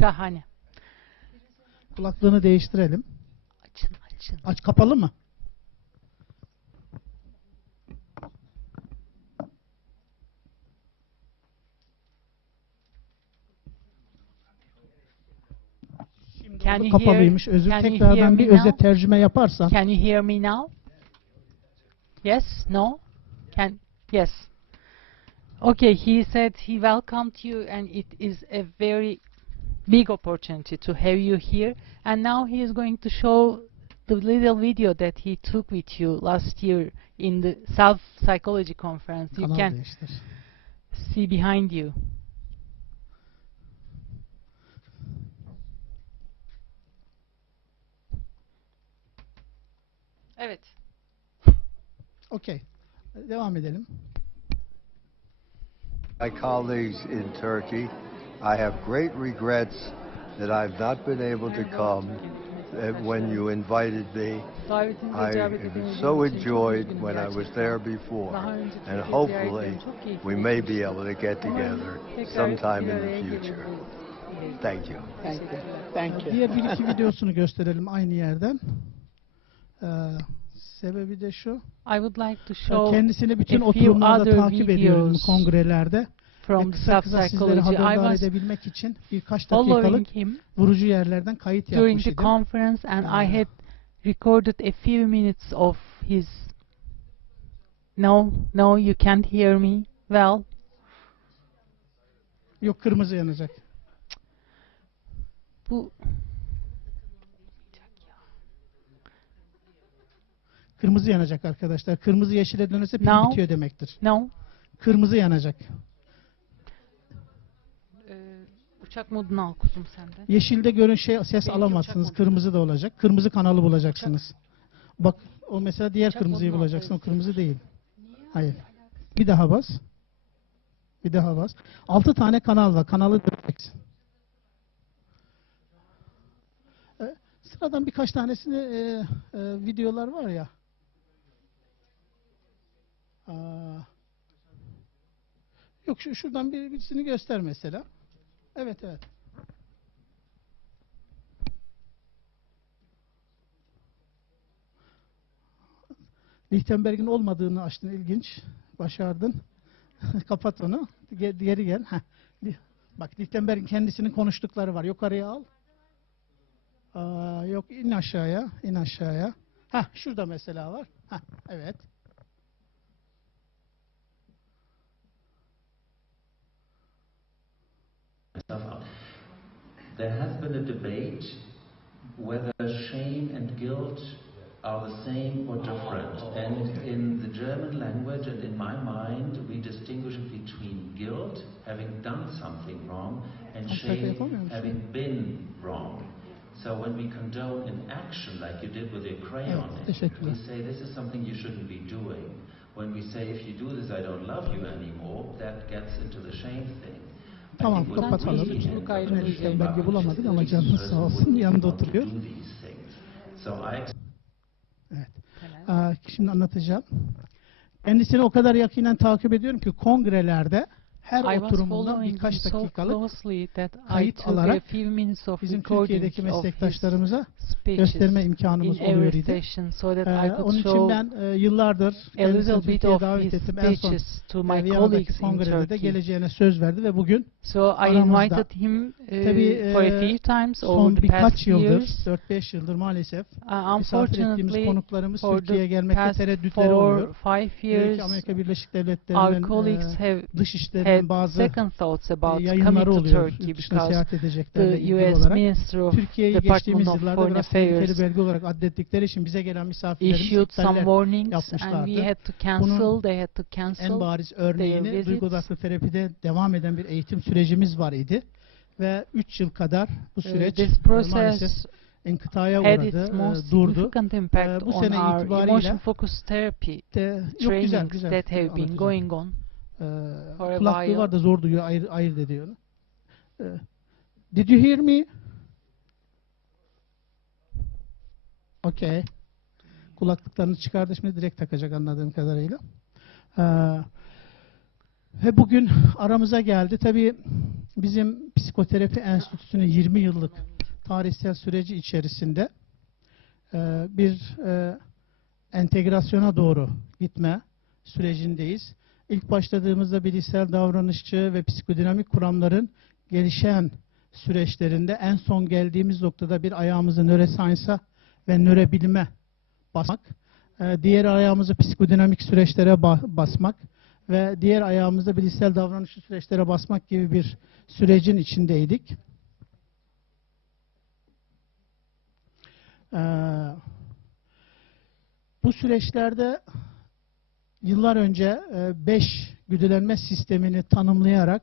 Şahane. Kulaklığını değiştirelim. Açın. Aç, kapalı mı? Şimdi kapalıymış. Tekrardan bir özet tercüme yaparsan. Can you hear me now? Yes? No? Yes. Okay, he said he welcomed you and it is a very big opportunity to have you here. And now he is going to show the little video that he took with you last year in the self-psychology conference. You can see behind you. Evet. Okay. Devam edelim. My colleagues in Turkey, I have great regrets that I've not been able to come when you invited me. I so enjoyed when I was there before, and hopefully we may be able to get together sometime in the future. Thank you. Thank you. Diğer bir iki videosunu gösterelim aynı yerden. Sebebi de şu. I would like to show kendisini bütün oturumlarda takip ediyoruz kongrelerde. Kısa sizleri haberdar edebilmek için birkaç dakikalık vurucu yerlerden kayıt yapmış idim. During the conference and I had recorded a few minutes of his. No, you can't hear me well. Yok, kırmızı yanacak. Bu kırmızı yanacak arkadaşlar. Kırmızı yeşile dönürse pil bitiyor demektir. No. Kırmızı yanacak. Uçak modunu al kuzum senden. Yeşilde ses alamazsınız. Kırmızı da olacak. Kırmızı kanalı bulacaksınız. Bak o mesela diğer kırmızıyı bulacaksın. O kırmızı değil. Hayır. Bir daha bas. Bir daha bas. 6 tane kanal var. Kanalı döneceksin. Sıradan birkaç tanesini videolar var ya. Yok şuradan birisini göster mesela. Evet. Lichtenberg'in olmadığını açtın, ilginç. Başardın. Kapat onu. Geri gel. Bak Lichtenberg'in kendisinin konuştukları var. Yukarıya al. Yok in aşağıya. Şurada mesela var. Evet. There has been a debate whether shame and guilt are the same or different. And in the German language and in my mind, we distinguish between guilt, having done something wrong, and shame, having been wrong. So when we condone an action like you did with your crayon, we say this is something you shouldn't be doing. When we say if you do this I don't love you anymore, that gets into the shame thing. Tamam, kapatalım. Lichtenberg'i bulamadık ama canınız sağ olsun, yanında oturuyor. Evet. Şimdi anlatacağım. Kendisini o kadar yakinen takip ediyorum ki kongrelerde her oturumunda birkaç dakikalık kayıt alarak bizim Türkiye'deki meslektaşlarımıza gösterme imkanımız oluyor idi. Onun için ben yıllardır kendisini Türkiye'ye davet ettim. En son Viyana'daki kongrede de geleceğine söz verdi ve bugün aramızda. Tabii son birkaç yıldır, 4-5 yıldır maalesef misafir ettiğimiz konuklarımız Türkiye'ye gelmekte tereddütleri oluyor. Amerika Birleşik Devletleri'nin dışişleri bazı yayınları oluyor. Yurt dışına seyahat edeceklerle ilgili olarak. Türkiye'yi geçtiğimiz yıllarda biraz tehlikeli bölge olarak addettikleri için bize gelen misafirlerimiz iptaller yapmışlardı. Bunun en bariz örneğini duygu odaklı terapide devam eden bir eğitim sürecimiz var idi. Ve 3 yıl kadar bu süreç maalesef enkıtaya uğradı, durdu. Bu sene itibariyle yok güzel. Kulaklığı var da zor duyuyor, ayırt ediyor. Did you hear me? Okay. Kulaklıklarını çıkardı, şimdi direkt takacak anladığım kadarıyla. Ve bugün aramıza geldi. Tabii bizim psikoterapi enstitüsünün 20 yıllık tarihsel süreci içerisinde bir entegrasyona doğru gitme sürecindeyiz. İlk başladığımızda bilişsel, davranışçı ve psikodinamik kuramların gelişen süreçlerinde en son geldiğimiz noktada bir ayağımızı nörescience'a ve nörobilime basmak, diğer ayağımızı psikodinamik süreçlere basmak ve diğer ayağımızda bilişsel davranışçı süreçlere basmak gibi bir sürecin içindeydik. Bu süreçlerde yıllar önce 5 güdülenme sistemini tanımlayarak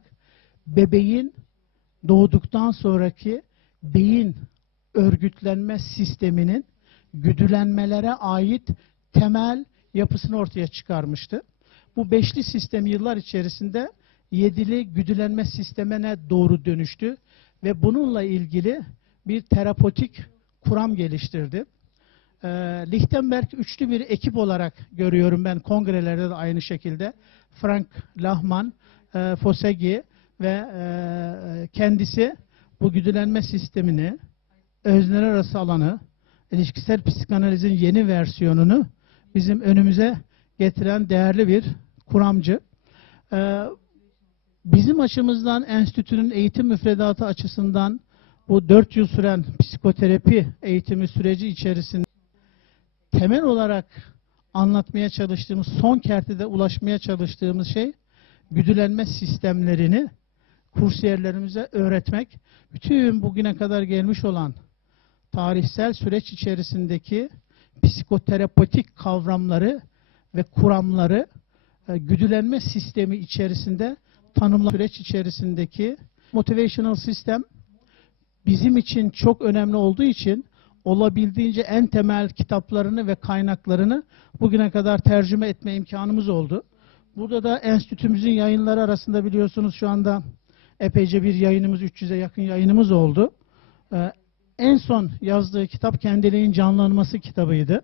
bebeğin doğduktan sonraki beyin örgütlenme sisteminin güdülenmelere ait temel yapısını ortaya çıkarmıştı. Bu beşli sistem yıllar içerisinde 7'li güdülenme sistemine doğru dönüştü ve bununla ilgili bir terapötik kuram geliştirdi. Lichtenberg üçlü bir ekip olarak görüyorum ben kongrelerde de aynı şekilde. Frank Lachmann, Fosseggi ve kendisi bu güdülenme sistemini, öznelerarası alanı, ilişkisel psikanalizin yeni versiyonunu bizim önümüze getiren değerli bir kuramcı. Bizim açımızdan enstitünün eğitim müfredatı açısından bu 4 yıl süren psikoterapi eğitimi süreci içerisinde temel olarak anlatmaya çalıştığımız, son kertede ulaşmaya çalıştığımız şey güdülenme sistemlerini kursiyerlerimize öğretmek. Bütün bugüne kadar gelmiş olan tarihsel süreç içerisindeki psikoterapötik kavramları ve kuramları güdülenme sistemi içerisinde tanımlanan süreç içerisindeki motivational sistem bizim için çok önemli olduğu için olabildiğince en temel kitaplarını ve kaynaklarını bugüne kadar tercüme etme imkanımız oldu. Burada da enstitümüzün yayınları arasında biliyorsunuz şu anda epeyce bir yayınımız, 300'e yakın yayınımız oldu. En son yazdığı kitap Kendiliğin Canlanması kitabıydı.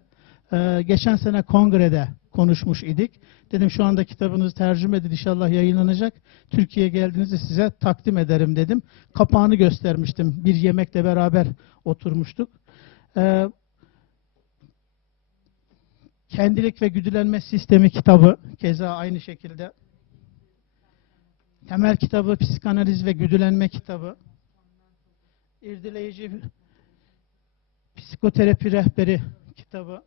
Geçen sene kongrede konuşmuş idik. Dedim şu anda kitabınız tercüme edildi, inşallah yayınlanacak. Türkiye'ye geldiğinizde size takdim ederim dedim. Kapağını göstermiştim. Bir yemekle beraber oturmuştuk. Kendilik ve Güdülenme Sistemi kitabı keza aynı şekilde. Temel kitabı Psikanaliz ve Güdülenme kitabı. İrdeleyici Psikoterapi Rehberi kitabı.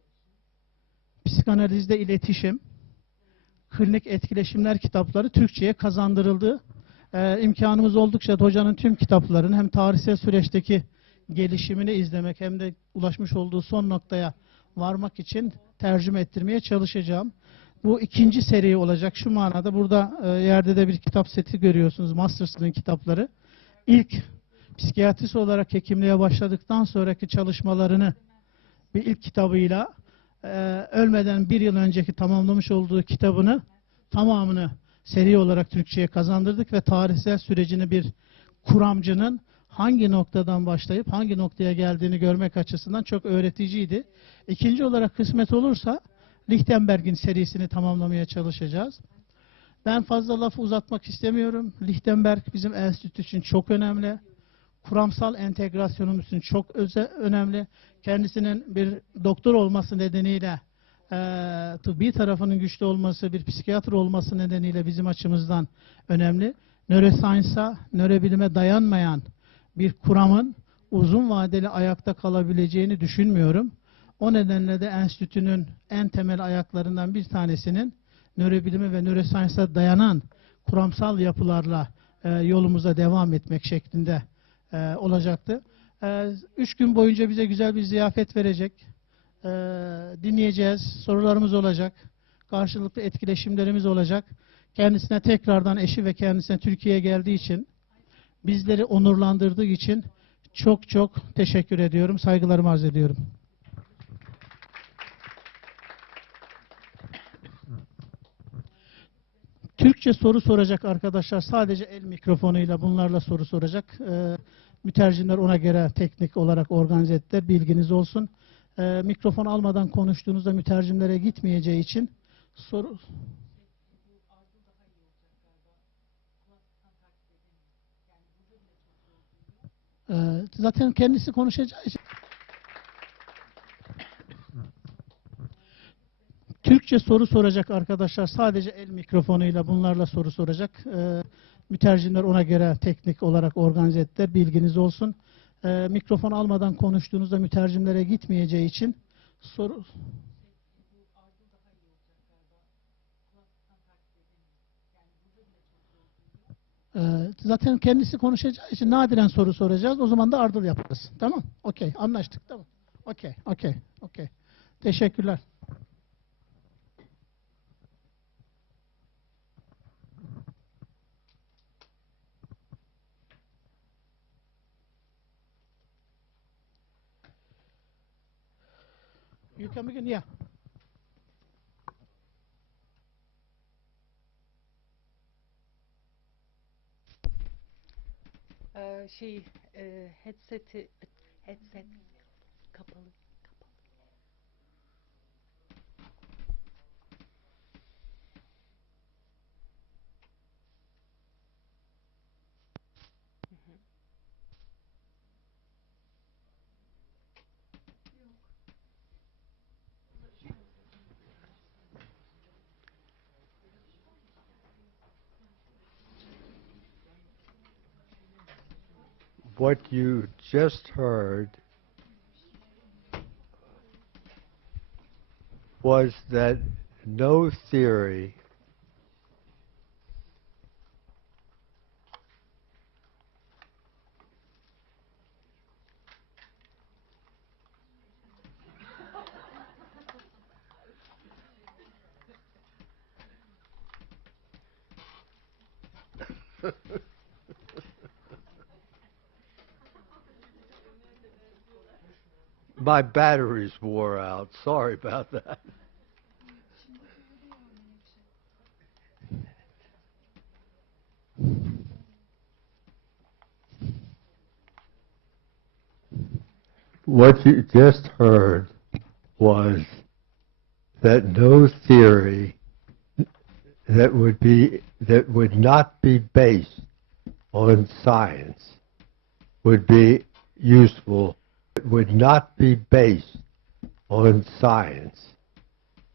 Psikanalizde İletişim, Klinik Etkileşimler kitapları Türkçe'ye kazandırıldı. İmkanımız oldukça hocanın tüm kitaplarını hem tarihsel süreçteki gelişimini izlemek hem de ulaşmış olduğu son noktaya varmak için tercüme ettirmeye çalışacağım. Bu ikinci seri olacak şu manada. Burada yerde de bir kitap seti görüyorsunuz. Masters'ın kitapları. İlk psikiyatrist olarak hekimliğe başladıktan sonraki çalışmalarını bir ilk kitabıyla ölmeden bir yıl önceki tamamlamış olduğu kitabını tamamını seri olarak Türkçe'ye kazandırdık ve tarihsel sürecini bir kuramcının hangi noktadan başlayıp hangi noktaya geldiğini görmek açısından çok öğreticiydi. İkinci olarak kısmet olursa Lichtenberg'in serisini tamamlamaya çalışacağız. Ben fazla lafı uzatmak istemiyorum. Lichtenberg bizim enstitü için çok önemli. Kuramsal entegrasyonumuz için çok önemli. Kendisinin bir doktor olması nedeniyle tıbbi tarafının güçlü olması, bir psikiyatr olması nedeniyle bizim açımızdan önemli. Neuroscience'a, nörobilime dayanmayan bir kuramın uzun vadeli ayakta kalabileceğini düşünmüyorum. O nedenle de enstitünün en temel ayaklarından bir tanesinin nörobilime ve neuroscience'a dayanan kuramsal yapılarla yolumuza devam etmek şeklinde olacaktı. 3 gün boyunca bize güzel bir ziyafet verecek. Dinleyeceğiz, sorularımız olacak, karşılıklı etkileşimlerimiz olacak. Kendisine tekrardan eşi ve kendisine Türkiye'ye geldiği için, bizleri onurlandırdığı için çok çok teşekkür ediyorum, saygılarımı arz ediyorum. Türkçe soru soracak arkadaşlar sadece el mikrofonuyla bunlarla soru soracak. Mütercimler ona göre teknik olarak organize ettiler. Bilginiz olsun. Mikrofon almadan konuştuğunuzda mütercimlere gitmeyeceği için soru... Zaten kendisi konuşacağı için Türkçe soru soracak arkadaşlar. Sadece el mikrofonuyla bunlarla soru soracak. Mütercimler ona göre teknik olarak organize ettiler. Bilginiz olsun. Mikrofon almadan konuştuğunuzda mütercimlere gitmeyeceği için soru... Zaten kendisi konuşacağı için nadiren soru soracağız. O zaman da ardıl yaparız. Tamam? Okey. Anlaştık. Tamam. Okey. Teşekkürler. You come again? Yeah. Headset kapalı. What you just heard was that no theory My batteries wore out. Sorry about that. What you just heard was that no theory that would not be based on science would be useful. That would not be based on science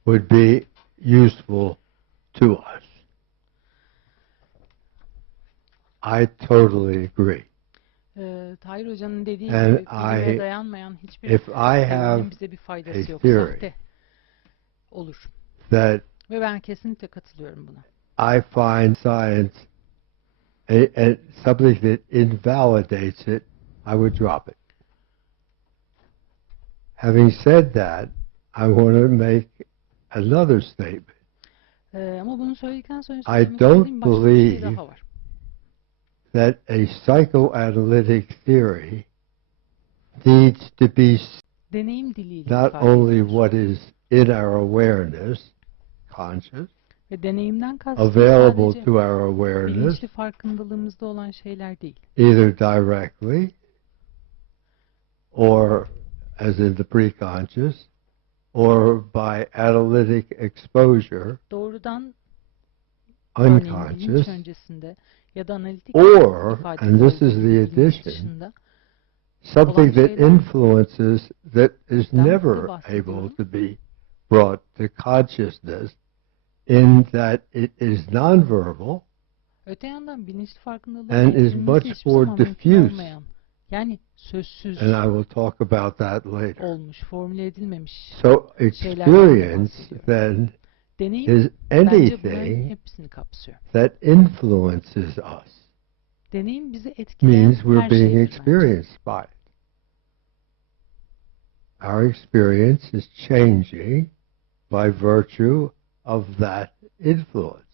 would be useful to us. I totally agree. Tahir Hoca'nın dediği And gibi bilimeye dayanmayan hiçbir if I have teorinin bize bir faydası yok. theory Sahte olur. That ve ben kesinlikle katılıyorum buna. I find science something that invalidates it, I would drop it. Having said that, I want to make another statement. Ama bunu söyledikten sonra I don't başka bir şey believe daha var. that a psychoanalytic theory needs to be Deneyim diliyle not ifade only edilir. what is in our awareness, conscious, Ve deneyimden kastımız available sadece to our awareness, bilinçli farkındalığımızda olan şeyler değil. either directly or as in the preconscious, or by analytic exposure, Doğrudan örneğin bilinç unconscious, öncesinde ya da analitik or, ifade and this is the bilinç addition, dışında something that şeyler influences that is Ben never burada bahsediyorum. able to be brought to consciousness in that it is nonverbal öte yandan bilinçli farkındalığın and is edinilmesi much hiçbir more zaman mümkün diffuse. olmayan, yani sözsüz And I will talk about that later. olmuş, formüle edilmemiş So şeylerden experience bahsediyorum. then Deneyim is bence bunların anything hepsini kapsıyor. that influences us. Deneyim bizi etkileyen Means we're her being şeydir bence. experienced by it. Our experience is changing by virtue of that influence.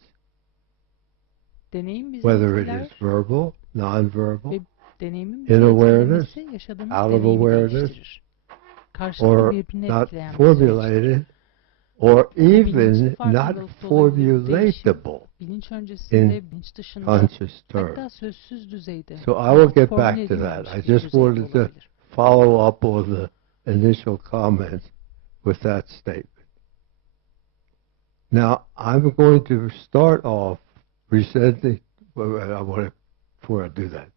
Deneyim bizi Whether it etkiler is verbal, non-verbal, ve deneyimin in bizi awareness, etkilemesi yaşadığımız out of deneyimi awareness, değiştirir. Karşılıklı or birbirini not etkileyen bir süreçtir. formulated, or even bilinçli not farkındalıkta olabilecek değişim, formulatable bilinç öncesinde, in bilinç dışında, conscious hatta terms. sözsüz düzeyde. So I will get formüle back to that. edilmemiş I bir just düzeyde wanted to olabilir. follow up on the initial comments with that statement. Now, I'm going to start off presenting, before I do that,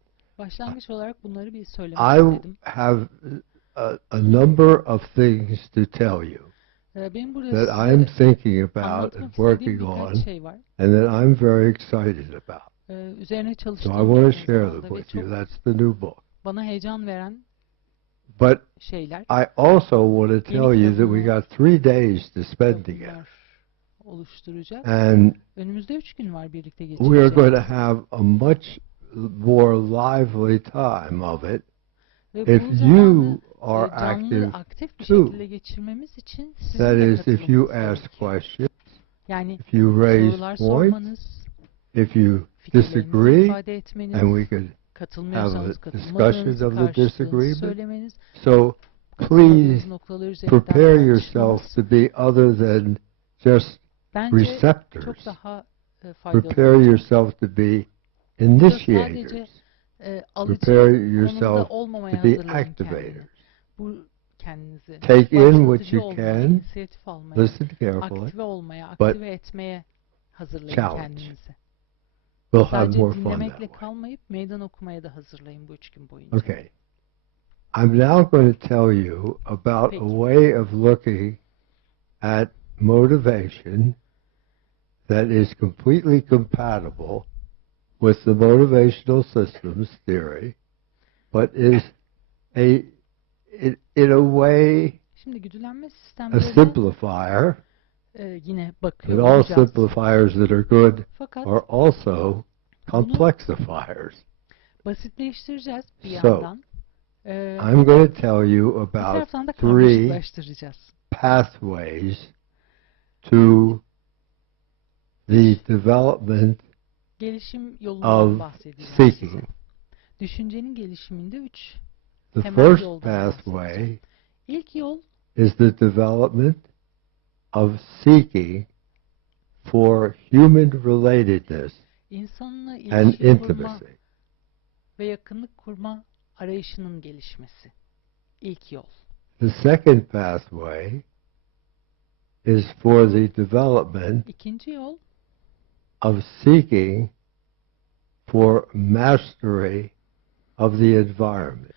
Başlangıç olarak bunları bir söylemek I istedim. have a number of things to tell you Benim burada that I'm size thinking about and anlatmak istediğim working birkaç on, şey var. and that I'm very excited about. Üzerine So I çalıştığım want to aynı share zamanda them ve with you. çok That's the new book. bana heyecan veren But şeyler. I also want to tell you that we got 3 days to spend together. Oluşturacak. And Önümüzde 3 gün var birlikte we are going to geçireceğimiz. have a much more lively time of it Ve if bu zamanı you are canlı, active aktif bir too. şekilde geçirmemiz için sizin That de is, if you katılımınız ask gerekiyor. questions, Yani if you raise sorular points, sormanız, if you fikirlerinizi disagree, ifade etmeniz, and we could have katılmıyorsanız a discussion katılmadığınızı, of the karşıtlığınızı disagreement. söylemeniz, So please katılmadığınız noktalar üzerinden prepare yourself tartışmanız to be other than just bence receptors. çok daha faydalı Prepare olacak. yourself to be Burada initiators. sadece alıcı Prepare konumda yourself olmamaya to be hazırlayın kendini. activators. Bu kendinizi Take in what başlatıcı you olmaya, can, inisiyatif almaya, listen carefully. aktive olmaya, but aktive etmeye hazırlayın challenge. kendinizi. We'll have Sadece more fun that dinlemekle way. kalmayıp meydan okumaya da hazırlayın bu 3 gün boyunca. Okay. I'm now going to tell you about a way of looking at motivation that is completely compatible with the motivational systems theory, but is in a way Şimdi güdülenme a sistemlerine simplifier. yine bakıyor But all olacağız. simplifiers that are good Fakat are also complexifiers. basitleştireceğiz bir So, yandan. I'm going to tell you Bir about taraftan da 3 karmaşıklaştıracağız. pathways to the development Gelişim yolundan of bahsedeceğim seeking. size. Düşüncenin gelişiminde 3 The temel first yoldan pathway bahsedeceğim. İlk yol is the development of seeking for human relatedness insanla and ilişki kurma intimacy. ve yakınlık kurma arayışının gelişmesi. İlk yol. The second pathway is for the development İkinci yol of seeking for mastery of the environment,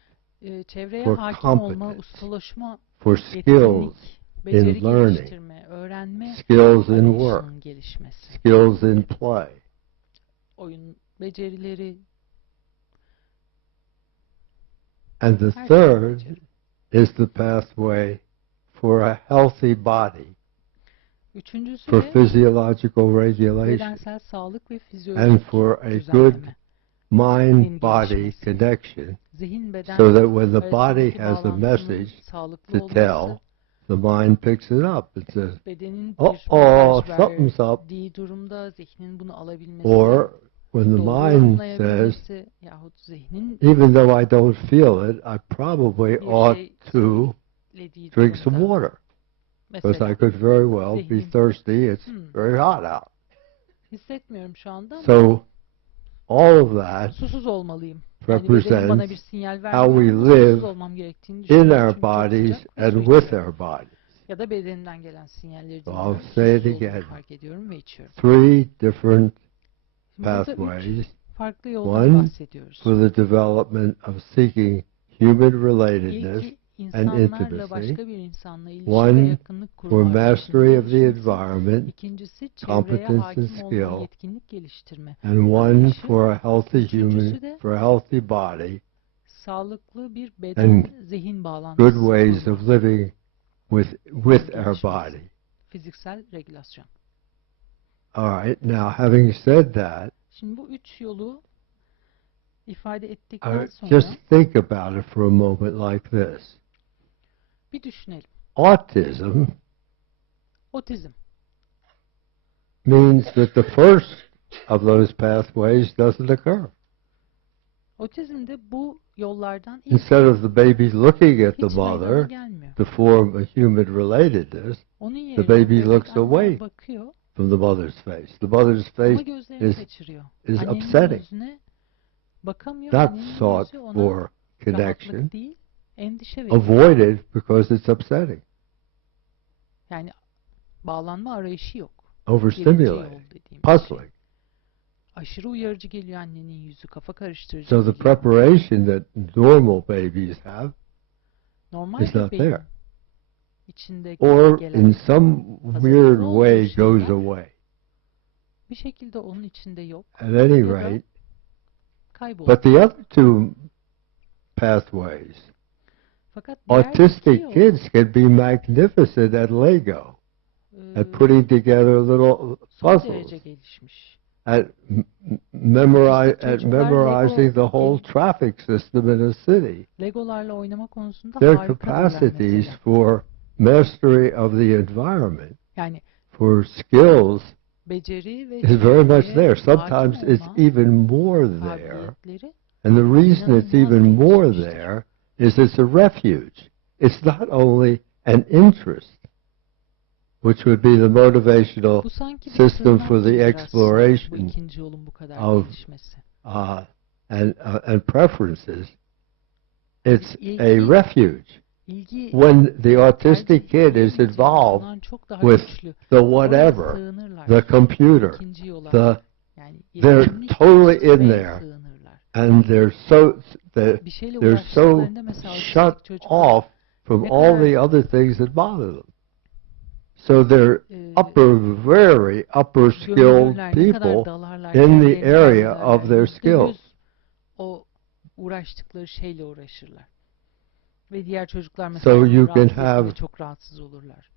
çevreye for hakim olma, competence, ustalaşma, for skills yetkinlik, beceri in learning, geliştirme, öğrenme skills in work, arayışının gelişmesi. skills in play. Oyun becerileri, And the her third beceri. is the pathway for a healthy body, Üçüncüsü for de physiological regulation, bedensel sağlık ve fizyolojik and for a good düzenleme. mind-body gelişmesi. connection, Zihin beden so that when the body arasındaki has a bağlantının message sağlıklı to tell, olması, the mind picks it up and says, bedenin bir "Uh-oh, mesaj something's up." verdiği durumda zihnin bunu alabilmesi, Or when the doğru mind says, yorumlayabilmesi yahut zihnin even though I don't feel it, I probably bir ought şey to söylediği drink some durumda, water, because I mesela could very well be zihnin, thirsty. It's very hot out. hissetmiyorum şu anda ama So all of that susuz olmalıyım. Yani bedenim bana represents bir sinyal how we vermiyor ama susuz live olmam gerektiğini in düşünüyorum. our Çünkü çok bodies sıcak ve and su with içiyorum. our bodies. Ya da bedenimden gelen sinyalleri So I'll dinliyorum. say it Susuz olduğumu again. fark ediyorum ve içiyorum. 3 different Şimdi burada pathways. 3 farklı yoldan One, bahsediyoruz. for the development of seeking human relatedness İlki and insanlarla intimacy. başka bir insanla ilişki One, ve yakınlık for kurma mastery arayışının of the gelişmesi. environment, İkincisi çevreye competence and hakim olma, skill. yetkinlik geliştirme. and one arayışı. for a healthy Üçüncüsü human, de for a healthy body, sağlıklı bir and beden zihin bağlantısı good ways kurma, of living with our body. fiziksel regülasyon. All right. Now, having said that, Şimdi bu 3 yolu ifade ettikten sonra just think about it for a moment like this. bir düşünelim. Autism Otizm. means that the first of those pathways doesn't occur. Otizmde bu yollardan ilk Instead of the baby looking at the hiç meydana mother gelmiyor. to form a human relatedness, Onun the yerine baby bebek looks anneye away bakıyor from the mother's face. The mother's ama face gözlerini is kaçırıyor. is Annenin upsetting. gözüne bakamıyor. Not Annenin sought gözü ona for connection, rahatlık değil, endişe veriyor. avoided because it's upsetting, Yani bağlanma arayışı yok. Birinci overstimulating, yol dediğimiz şey. puzzling. aşırı uyarıcı geliyor annenin yüzü, kafa karıştırıcı So the geliyor. preparation that normal babies have Normal is not bebeğin there. içinde Or gelen in some weird olduğu way şeyler goes away. bir şekilde onun içinde yok. At any Ya da rate, kayboluyor. but the other two pathways, Fakat diğer iki autistic yol, kids can be magnificent at Lego, at putting together little son puzzles, derece gelişmiş. at Çocuklar memorizing the Lego whole traffic system in a city. Legolarla oynama konusunda Their harikadırlar capacities mesela. for mastery of the environment, Yani for skills, beceri ve is very much çevreye there. hakim Sometimes it's olma even more there. kabiliyetleri And the reason it's inanılmaz even more gelişmiştir. there is it's a refuge. It's not only an interest, which would be the motivational Bu sanki bir system sığınak for the gibidir aslında, bu exploration ikinci yolun bu kadar of gelişmesi. and preferences. It's a refuge. İlgi When the autistic tercih kid is edilmeyecek, involved ondan çok daha with güçlü. the Oraya whatever, sığınırlar. the computer, İkinci yola, the yani they're yetkinlik totally in geliştirmeye there. sığınırlar. And they're Bir şeyle so uğraştıklarında mesela shut autistik çocuklar off from ne all kadar the other things that bother them. So they're very upper skilled gömülürler, ne kadar people dalarlar in the kendilerini area kaybederler. of their skills. %100 o uğraştıkları şeyle uğraşırlar. Ve diğer çocuklar mesela So you onları can rahatsız ettiğinde have çok rahatsız olurlar.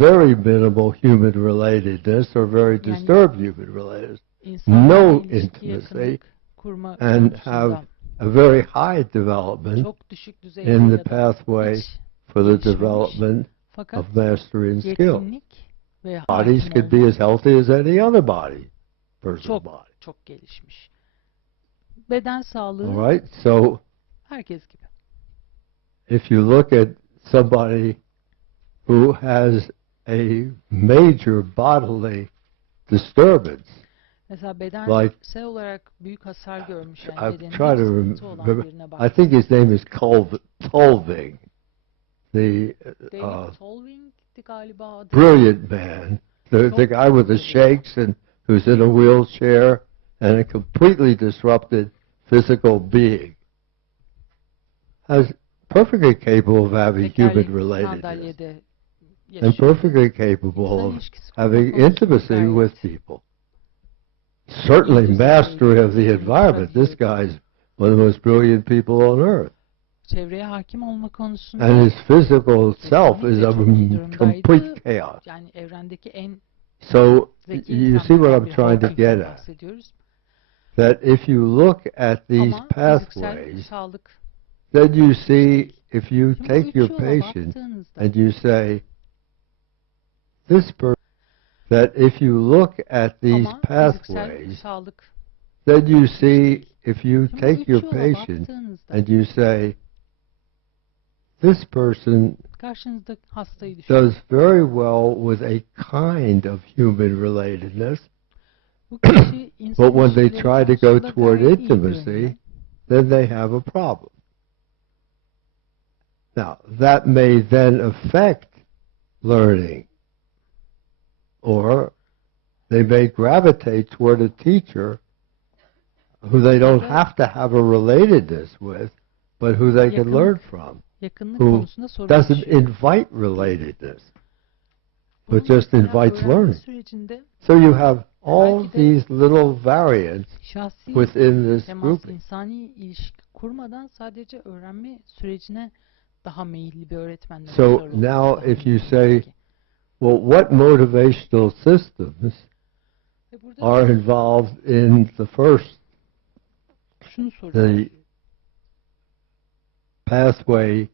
very minimal human relatedness or very Yani disturbed human relatedness, insanlarla no ilişki, intimacy, yakınlık kurma and have konusunda a very high development çok düşük düzeyde in ya the da pathway hiç for the gelişmemiş, development fakat of mastering skills. yetkinlik ve Bodies hakim could be olma as healthy as any other body, person's çok body. çok gelişmiş. Beden sağlığı All right, so herkes gibi. if you look at somebody who has a major bodily disturbance, Mesela bedensel like olarak büyük hasar görmüş, yani I'm bedeninde trying to sıkıntı olan remember, birine I think his name is baktığınızda Tolving, the David Tolving'di galiba adı. brilliant man, the guy with the shakes and who's in a wheelchair and a completely disrupted physical being, has perfectly capable of having human Tekerlekli relatedness sandalyede and yaşıyor. perfectly capable İnsan of ilişkisi kurma having konusunda intimacy gayet with people. Certainly iyi düzeyde mastery of the ilişki environment. This kurabiliyor. guy's one of the most brilliant people on earth. Çevreye hakim olma konusunda And his physical self is kesinlikle a çok iyi durumdaydı. complete chaos. Yani evrendeki en So zeki you see what insanlardan I'm biri, trying to Hawking'den get at. bahsediyoruz. That if you look at these Ama fiziksel pathways, sağlık, then you see if you şimdi bu take üç your yola patient baktığınızda and you say, this person, that if you look at these ama fiziksel pathways, sağlık, then you see if you şimdi bu take üç your yola patient baktığınızda and you say, this person karşınızda hastayı düşünün. does very well with a kind of human relatedness, Bu kişi insan but when they ilişkileri try to go konusunda toward gayet iyi intimacy, görünüyor. then they have a problem. Now, that may then affect learning, or they may gravitate toward a teacher who they don't have to have a relatedness with, but who they can learn from, Yakınlık who konusunda sorun doesn't yaşıyor. invite relatedness, Bunun but just mesela invites öğrenme learning. sürecinde So you have all belki de these little variants şahsi within this temas, grouping. insani ilişki kurmadan sadece öğrenme sürecine daha meyilli bir öğretmenle So başarılı olmak now daha if you mümkün say, belki. well, what motivational systems Ve burada are involved in the first, şunu soruyorum. the pathway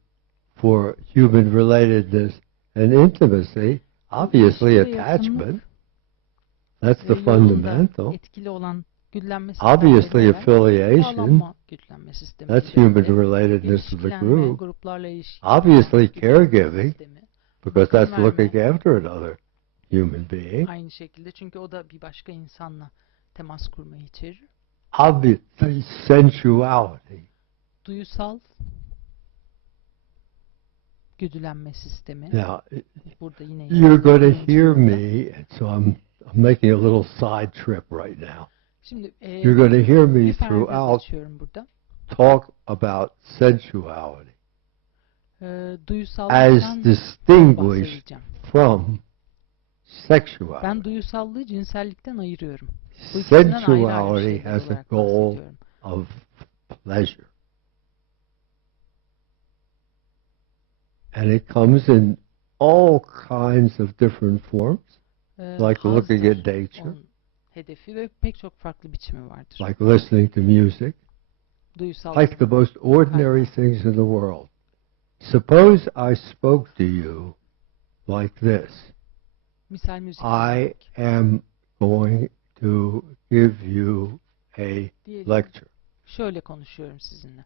for human relatedness and intimacy? Obviously İlişki ve attachment. yakınlık That's the ve yolunda fundamental. etkili olan güdülenme Obviously sistemleri var. affiliation. Bağlanma güdülenme sistemi. That's human relatedness of the İlişkilenme, group. gruplarla ilişki. Obviously güdülenme caregiving, sistemi. because that's Bakım looking verme. after another human being. Aynı şekilde, çünkü o da bir başka insanla temas kurmayı içerir. Obviously sensuality. Duyusal güdülenme sistemi. Now, Burada yine you're going to birinci hear yolda. me, and so I'm making a little side trip right now. Şimdi You're going to hear me bir parantez throughout açıyorum burada. talk about sensuality as Duyusallıktan distinguished bahsedeceğim. from sexuality. Ben duyusallığı cinsellikten ayırıyorum. Bu ikisinden ayrı Sensuality şeyler has a olarak goal bahsediyorum. of pleasure. And it comes in all kinds of different forms, like looking at nature, Onun hedefi ve pek çok farklı biçimi vardır. like listening to music, Duysal like the most ordinary things in the world. Suppose I spoke to you like this. misal müzik. I am going to give you a lecture. Şöyle konuşuyorum sizinle.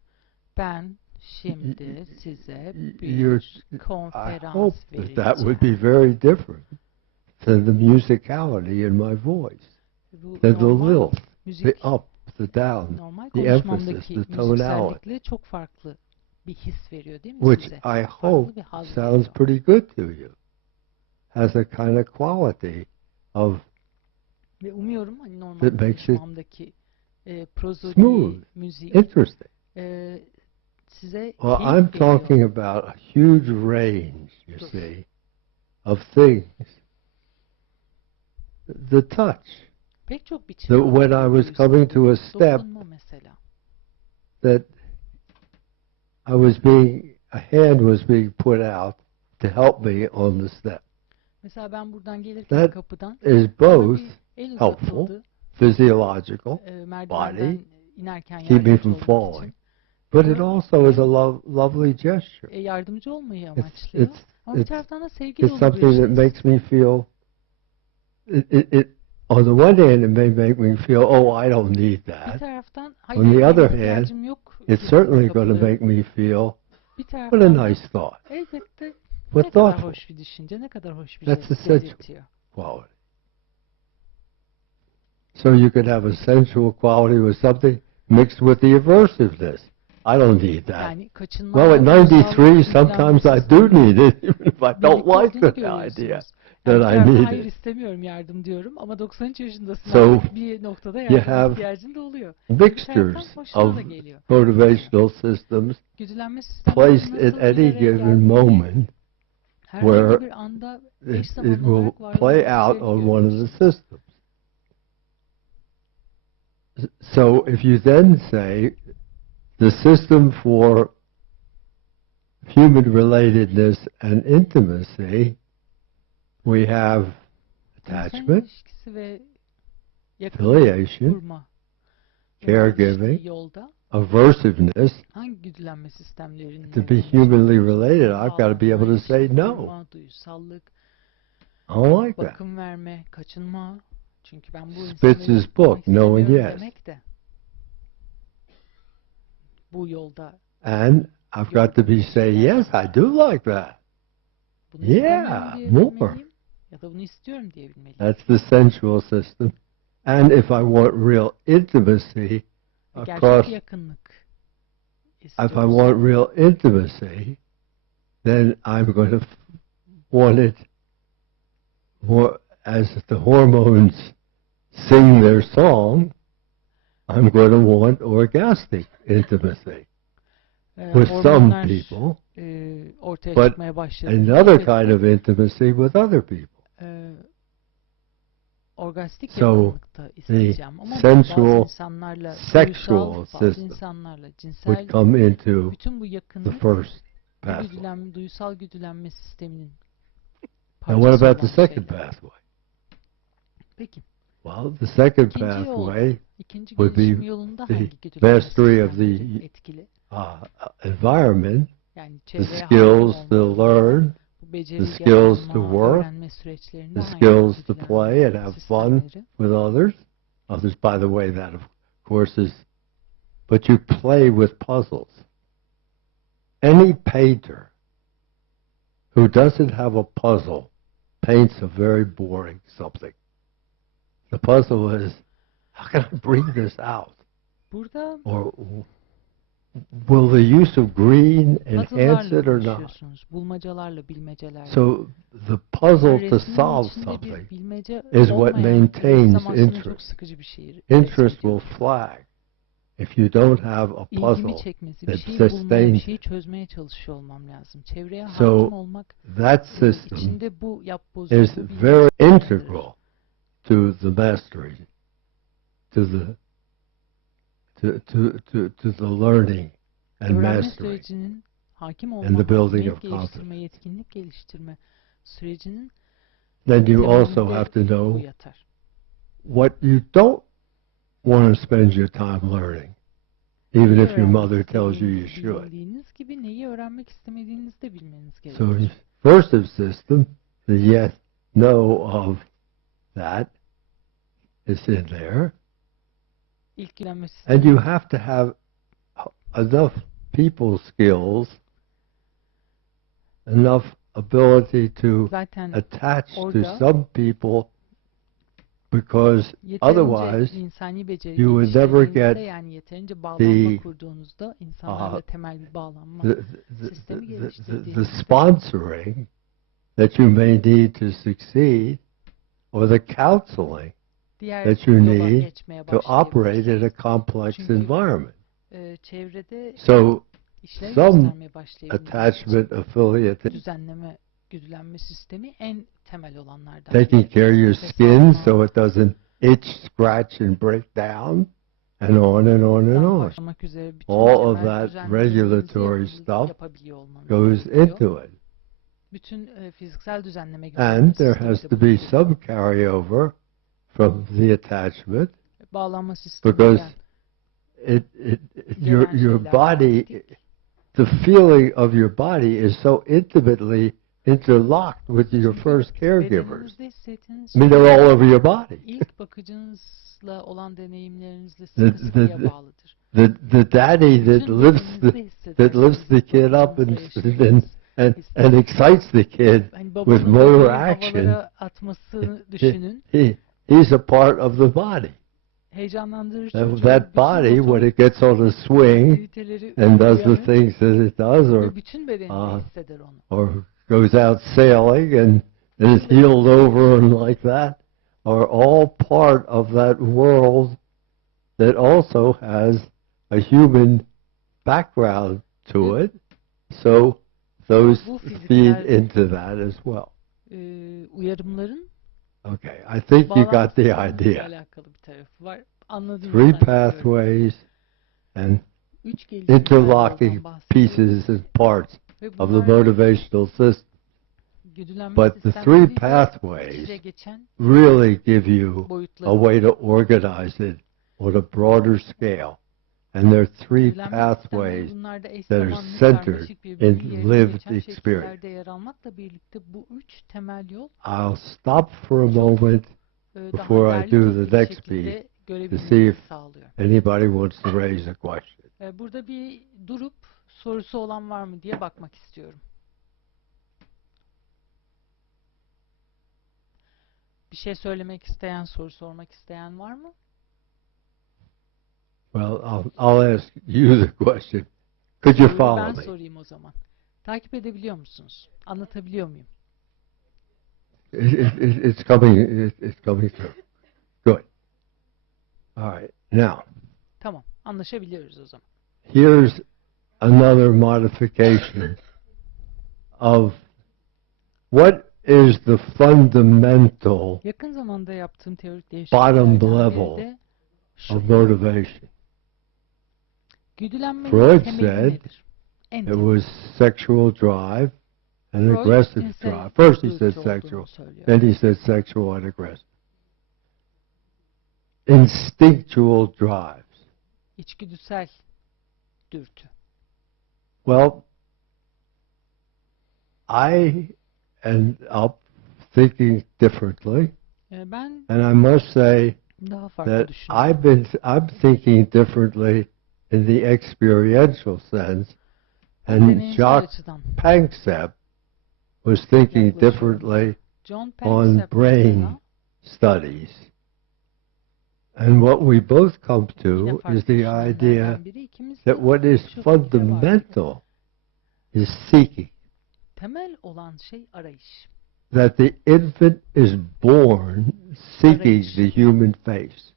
Ben şimdi size I bir konferans hope vereceğim. that would be very different than the musicality in my voice, than the lilt, the up, the down, the emphasis, the tonality, çok farklı bir his veriyor değil mi which size? I hope sounds pretty good to you, has a kind of quality of Ve umuyorum hani normal that makes it konuşmamdaki prozodi, smooth, müzik interesting. Size Well, keyif I'm veriyor. talking about a huge range, you see, of things. The touch. Pek çok biçim. That when I was coming to a step, mesela. that a hand was being put out to help me on the step. Mesela ben buradan gelirken That kapıdan is both el helpful, uzatıldı. physiological, Merdivenden body, inerken keep me yardımcı from olmak falling. için. But it also is a lovely gesture. Yardımcı olmayı amaçlıyor. It's, Ama bir it's, taraftan da sevgi dolu it's bir something that jest. makes me feel, on the one hand, it may make me feel, oh, I don't need Bir that. taraftan, On the other hand, ihtiyacım yok. it's certainly going to make me feel, Bir what a taraftan nice thought. elbette ne What kadar thoughtful. hoş bir düşünce, ne kadar hoş bir That's jest essential dedirtiyor. quality. So you could have a sensual quality with something mixed with the aversiveness. I don't need that. Yani kaçınma, Well, at 93, duygusal sometimes I do need it, even if I don't like the idea that I need hayır it. istemiyorum yardım diyorum ama 93 yaşındasın So, artık bir noktada you yardım have ihtiyacın da oluyor. Mixtures of motivational systems Güdülenme placed sistemleri at any given moment where bir anda it will play out on one of the systems. So if you then say the system for human relatedness and intimacy, we have attachment, affiliation, caregiving, aversiveness. Hangi güdülenme sistemlerinin To be humanly related, I've got to be able to say no. Duyusallık, I don't like that. bakım verme, kaçınma. Çünkü ben bu Spitz's book, No and Yes. demek de bu yolda. And I've got to be say, yes, I do like that. Bunu Yeah, more. Ya da bunu istiyorum diyebilmeliyim. That's the sensual system. And if I want real intimacy across, if I want real intimacy, then I'm going to want it more as the hormones sing their song. I'm going to want orgastic intimacy with some people, but another kind of intimacy with other people. So the sensual, sexual system would come into the first pathway. Duysal güdülenme sisteminin And what about the second pathway? Peki. Well, the second pathway would be the mastery of the environment, the skills to learn, the skills to work, the skills to play and have fun with others. Others, by the way, that of course is, but you play with puzzles. Any painter who doesn't have a puzzle paints a very boring something. The puzzle is, how can I bring this out? Burada Or will the use of green enhance it Puzzle'larla or not? uğraşıyorsunuz. Bulmacalarla, bilmecelerle. So the puzzle to Resmin solve içinde something bir bilmece is what olmayan maintains ressam aslında çok interest. sıkıcı bir şey. Interest will flag if you don't have a İlgimi puzzle çekmesi, bir that şeyi bulmaya, bir sustains şeyi it. çözmeye çalışıyor olmam lazım. Çevreye hakim So olmak, that system içinde bu yapbozu, is bu bilmece very barındırır. integral to the mastery, to the learning and Öğrenme mastery sürecinin hakim and the olma, building hakimiyet of geliştirme, confidence. yetkinlik geliştirme sürecinin Then you also temelinde have to bu know yatar. what you don't want to spend your time learning, even Neyi if your mother öğrenmek tells you you istediğinizi should. bildiğiniz gibi neyi öğrenmek istemediğinizi de bilmeniz So gerekir. first of system, the yes, no of that is in there. İlk güdülenme And you sistemi have to have enough people skills, enough ability to zaten attach to orada some people, because yeterince otherwise insani beceri you would never geliştirdiğinizde, get yani yeterince bağlanma the kurduğunuzda insanlarla temel bir bağlanma the, sistemi the geliştirdiğinizde sponsoring that you may need to succeed, or the counseling diğer that you yola need geçmeye to operate in başlayabilirsiniz. a complex Çünkü, environment. Çevrede So işler some göstermeye başlayabilmeniz için attachment, affiliate, düzenleme, güdülenme sistemi en temel olanlardan taking biri. care of your Nefes skin alma, so it doesn't itch, scratch, and break down, and on and on and dan on. başlamak üzere bütün All of temel that düzenlemelerinizi regulatory stuff yapabiliyor olmanız goes gerekiyor. into it. Bütün fiziksel düzenleme And there sistemi has de to bu be şekilde. some carryover from the attachment, Bağlanma because sisteminden your şeyler body, pratik. the feeling of your body is so intimately interlocked with your first caregivers. Bedeninizde hissettiğiniz I mean, they're all over your body. İlk bakıcınızla olan deneyimlerinizle The- sıkı sıkıya bağlıdır. The daddy that Bütün lifts bedeninizde the hissedersiniz kid up and excites the kid hani with babanın motor bebeği action. havalara atmasını düşünün. He's a part of the body. Heyecanlandırır That çocuğu. that Bütün body, when motor it gets on a swing aktiviteleri and does the uyanır things that it does, ve or bütün bedeninde hisseder onu. goes out sailing and is heeled over and like that, are all part of that world that also has a human background to it. So those feed into that as well. Uyarımların Okay, I think you got the bağlantısıyla idea. alakalı bir tarafı var. Anladığınızı Three zannediyorum. pathways and Üç gelişimsel interlocking yoldan bahsediyoruz. pieces and parts Ve of the bunlar motivational system. güdülenme But the three sistemleriyle pathways iç içe geçen really give you a boyutları. way to organize it on a broader scale. And there are three Güdülenme pathways sistemleri bunlarda eş that are zamanlı, centered karmaşık, birbirinin in yerine lived geçen experience. şekillerde yer almakla birlikte bu üç temel yol I'll stop for a moment daha before I derli do toplu the bir next şekilde piece to see görebilmenizi if sağlıyor. anybody wants to raise a question. Burada bir durup sorusu olan var mı diye bakmak istiyorum. Bir şey söylemek isteyen, soru sormak isteyen var mı? Well, I'll ask you the question. Could you Ben follow me? sorayım o zaman. Takip edebiliyor musunuz? Anlatabiliyor muyum? It's coming. It's coming through. Good. All right. Now, Tamam, anlaşabiliyoruz o zaman. here's another modification of what is the fundamental Yakın zamanda yaptığım teorik bottom değişikliklerden level biri de şu. of motivation. Güdülenmenin Freud temeli said nedir? En it temeli. was sexual drive and Freud aggressive cinsel drive. First he said dürtü olduğunu sexual, söylüyor. then he said sexual and aggressive. Instinctual drives. İçgüdüsel dürtü. Well, I'm thinking differently, Ben and I must say daha farklı that düşünüyorum. I'm thinking differently in the experiential sense, and Deneyimsel Jacques açıdan. Panksepp was thinking Yaklaşıyorum. differently John on Panksepp brain mesela studies. And what we both come to is the idea that what is fundamental is seeking. Temel olan şey arayış. That the infant is born seeking the human face.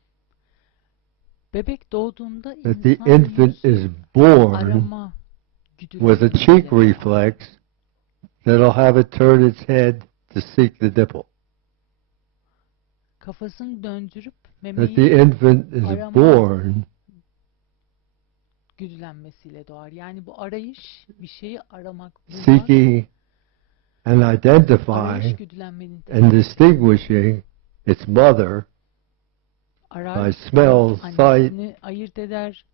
Bebek doğduğunda That the infant is born arama with a cheek reflex that'll have it turn its head to seek the nipple. Kafasını döndürüp That the infant is born güdülenmesiyle doğar. Yani bu arayış, bir şeyi aramak, seeking and identifying and distinguishing its mother by smell, sight, ayırt eder,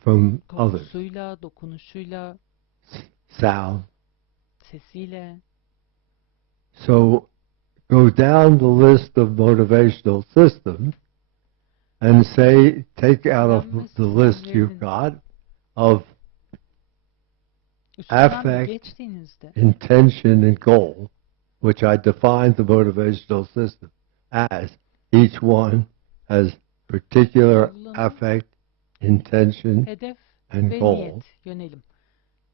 from others. Kokusuyla, dokunuşuyla, sound, sesiyle. So go down the list of motivational systems and say, take out of the list you've got of affect, intention, and goal, which I define the motivational system as. Each one has particular affect, intention, and goal.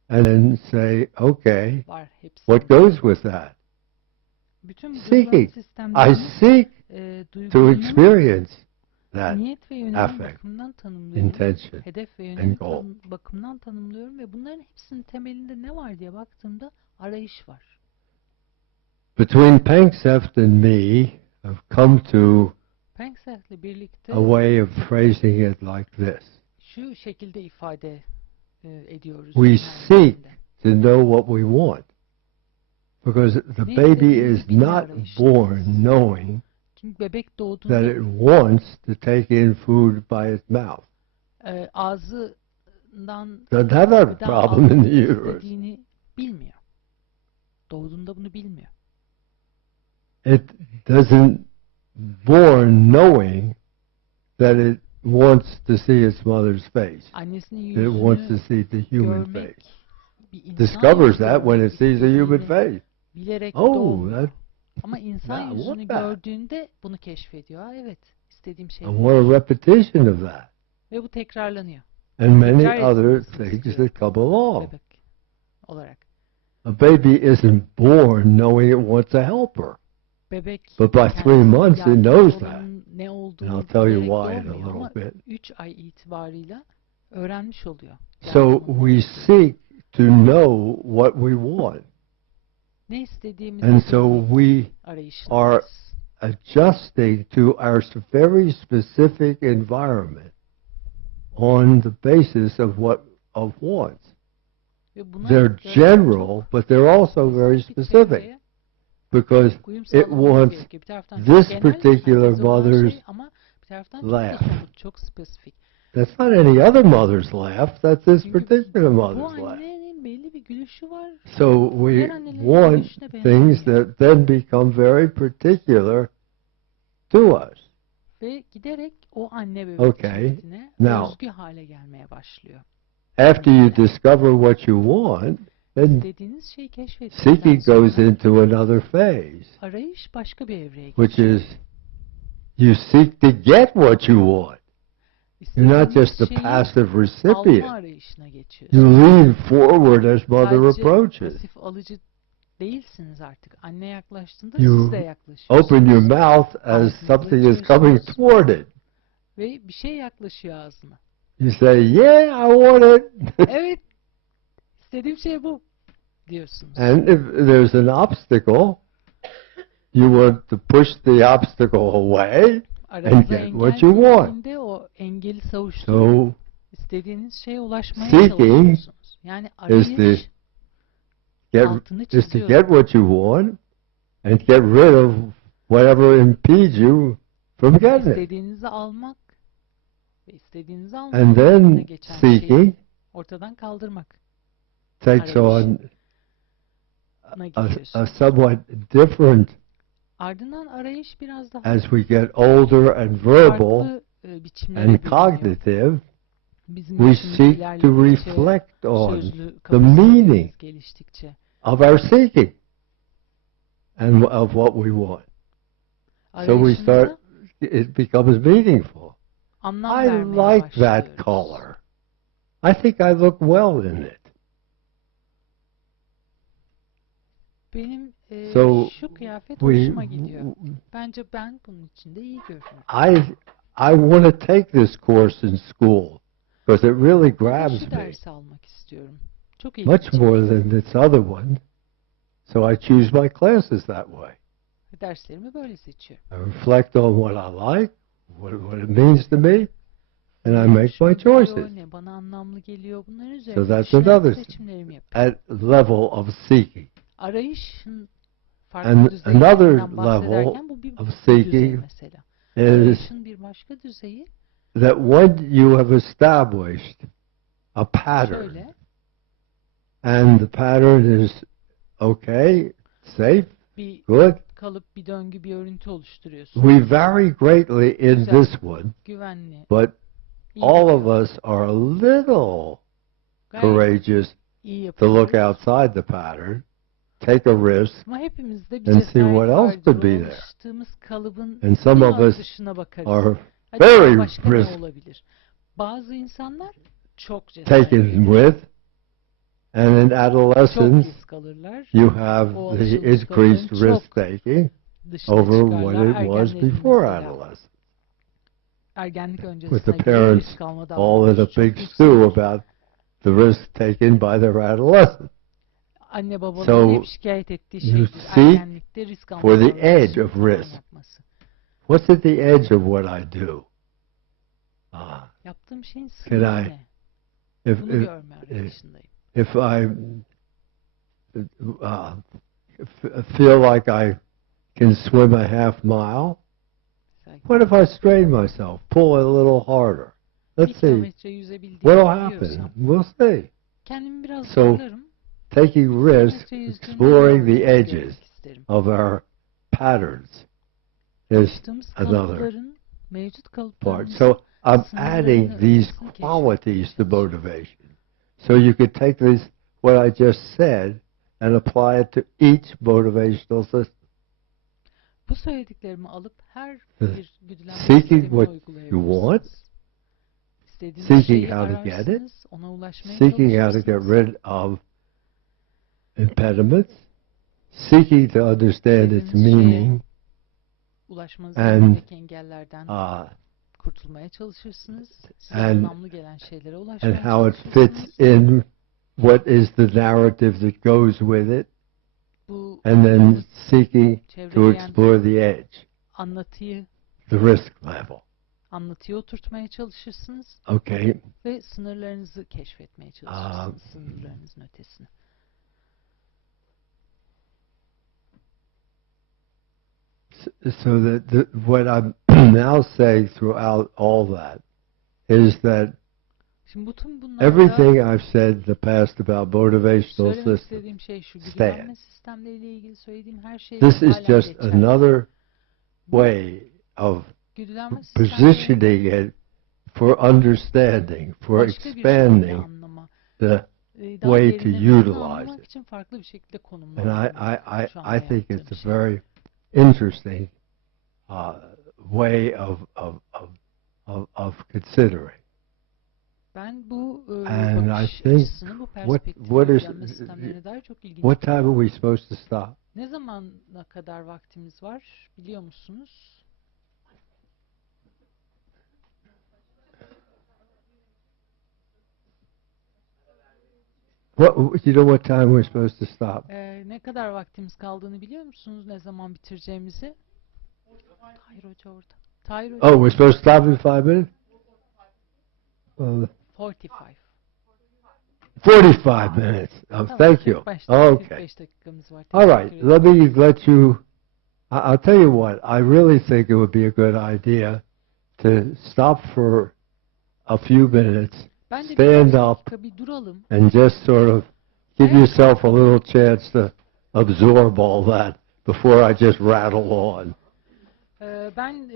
And then say, okay, what goes with that? Seeking. I seek to experience that affect, intention, and goal. Bakımından tanımlıyorum ve bunların hepsinin temelinde ne var diye baktığımda arayış var. Between Panksepp and me, I've come to a way of phrasing it like this. Şu şekilde ifade ediyoruz. We seek to know what we want. Because the baby is not born knowing that it wants to take in food by its mouth. Doesn't have that problem in the uterus. Bilmiyor. Doğduğunda bunu bilmiyor. It doesn't born knowing that it wants to see its mother's face. It wants to see the human face. Discovers that when it sees a human face. Oh, that, ama insan yüzünü gördüğünde bunu keşfediyor. Evet, istediğim şey. I want a repetition of that. Ve bu tekrarlanıyor. And many other things that come along. Bebek olarak. A baby isn't born knowing it wants a helper. Bebek, but by 3 months it knows that. Ne and I'll tell you why in a little bit. 3 ay itibarıyla öğrenmiş oluyor. So we seek to know what we want. Ne istediğimizi and so we are adjusting to our very specific environment on the basis of wants. They're general, but they're also very specific. Because it wants this particular mother's laugh. That's not any other mother's laugh, that's this particular mother's laugh. So we want things that then become very particular to us. Okay, now, after you discover what you want, then seeking goes into another phase, which is you seek to get what you want. You're not just a passive recipient. You lean forward as mother approaches. You open your mouth as something is coming toward it. You say, yeah, I want it. And if there's an obstacle, you want to push the obstacle away and get what you want. So, seeking is to get what you want and get rid of whatever impedes you from getting it. And then seeking takes on a somewhat different, as we get older and verbal and cognitive, we seek to reflect on the meaning of our seeking and of what we want. So we start it becomes meaningful. Anlam I vermeye like that başlıyoruz. color. I think I look well in it. Benim So şu kıyafet we, hoşuma gidiyor. Bence ben bunun içinde iyi görünüyorum. I want to take this course in school because it really grabs Şu me dersi almak istiyorum. Çok much ilginç. more than this other one. So I choose my classes that way. Derslerimi böyle seçiyorum. I reflect on what I like, what it means to me, and I make my choices. Ne bana anlamlı geliyor, bunların So üzerine that's another seçimlerimi yapıyorum. at level of seeking. Arayışın And farklı düzeylerinden another bahsederken bu bir of düzey seeking mesela. is Arayışın bir başka düzeyi that when you have established a pattern, şöyle, and the pattern is okay, safe, bir good, kalıp, bir döngü, bir örüntü oluşturuyorsun. we vary greatly in Güzel, this one, güvenli, but iyi all gidiyor. of us are a little Gayet courageous iyi to look yapıyoruz. outside the pattern, take a risk, Ama hepimizde bir and see cesaret what else vardır. could be O there. alıştığımız kalıbın And some of biraz us dışına bakarız. are Acaba very başka ne risk olabilir? Bazı insanlar çok cesaret taken with, and in çok adolescence risk alırlar. you have O the alışılmış increased kalıpların risk taking dışına over çıkarlar. what it was Ergenlerin before mesela adolescence. ergenlik With öncesine the göre parents risk alma all in davranışı a çok big yükselir. stew about the risk taken by their adolescence. Anne babaların So, hep şikayet ettiği you şeydir. seek Ergenlikte risk alma for the davranışını edge of tavan risk. yapması. What's at the edge of what I do? Yaptığım şeyin Can sınırı I- ne? If Bunu if, görme arayışındayım. if I feel like I can swim a half mile, what if I strain myself, pull a little harder? Bir Let's see. kilometre yüzebildiğimi What'll happen? biliyorsam We'll see. kendimi biraz So, zorlarım. Taking risk, Kilometre yüzdüğümde exploring the ne olduğunu edges görmek isterim. of our patterns is Alıştığımız another kalıpların, mevcut part. kalıplarımızın So I'm sınırlarını, adding these ötesini qualities to keşfetmeye motivation. So you could take this, what I just said, and apply it to each motivational system. Bu söylediklerimi alıp her bir güdülenme Seeking sistemine what you uygulayabilirsiniz. want, İstediğiniz seeking şeyi how to get it, ararsınız, ona ulaşmaya seeking how to get çalışırsınız. rid of impediments, seeking to understand its İstediğiniz şeye meaning, ulaşmanız and, önündeki engellerden uh, kurtulmaya çalışırsınız. Size and- anlamlı gelen şeylere and ulaşmaya how it çalışırsınız. fits in what is the narrative that goes with it, Bu and then seeking to çevreleyen explore the edge, anlatıyı, the risk level. anlatıyı oturtmaya çalışırsınız Okay. ve sınırlarınızı keşfetmeye çalışırsınız. Sınırlarınızın ötesini. So that what I'm now saying throughout all that is that Şimdi bütün bunlarda everything I've said in the past about motivational söylemek systems, istediğim şey şu: stand. güdülenme sistemleriyle ilgili söylediğim her şey this is halen just geçerli. another way of Güdülenme positioning it for understanding, for başka bir şekilde expanding anlama, the daha way to derinlemesine utilize anlamak it. için farklı bir şekilde And konumlandırmak şu anda I think yaptığım it's a şey. very interesting way of considering. Ben bu And I bakış think açısını, bu what perspektifi is güdülenme sistemlerine dair çok ilginç what time buluyorum. are we supposed to stop? Ne zamana kadar vaktimiz var biliyor musunuz? What you know what time we're supposed to stop? Ne kadar vaktimiz kaldığını biliyor musunuz? Ne zaman bitireceğimizi? Tahir Hoca orada. Tahir Hoca. Oh, we're supposed to stop in 5 minutes? 45. 45 minutes. Oh, Tamam, thank you. 45 Okay. 45 dakikamız var. All Teşekkür right. ederim. Let me let you. I'll tell you what. I really think it would be a good idea to stop for a few minutes, Ben de stand birkaç up, dakika bir duralım. and just sort of give yourself a little chance to absorb all that before I just rattle on. Ben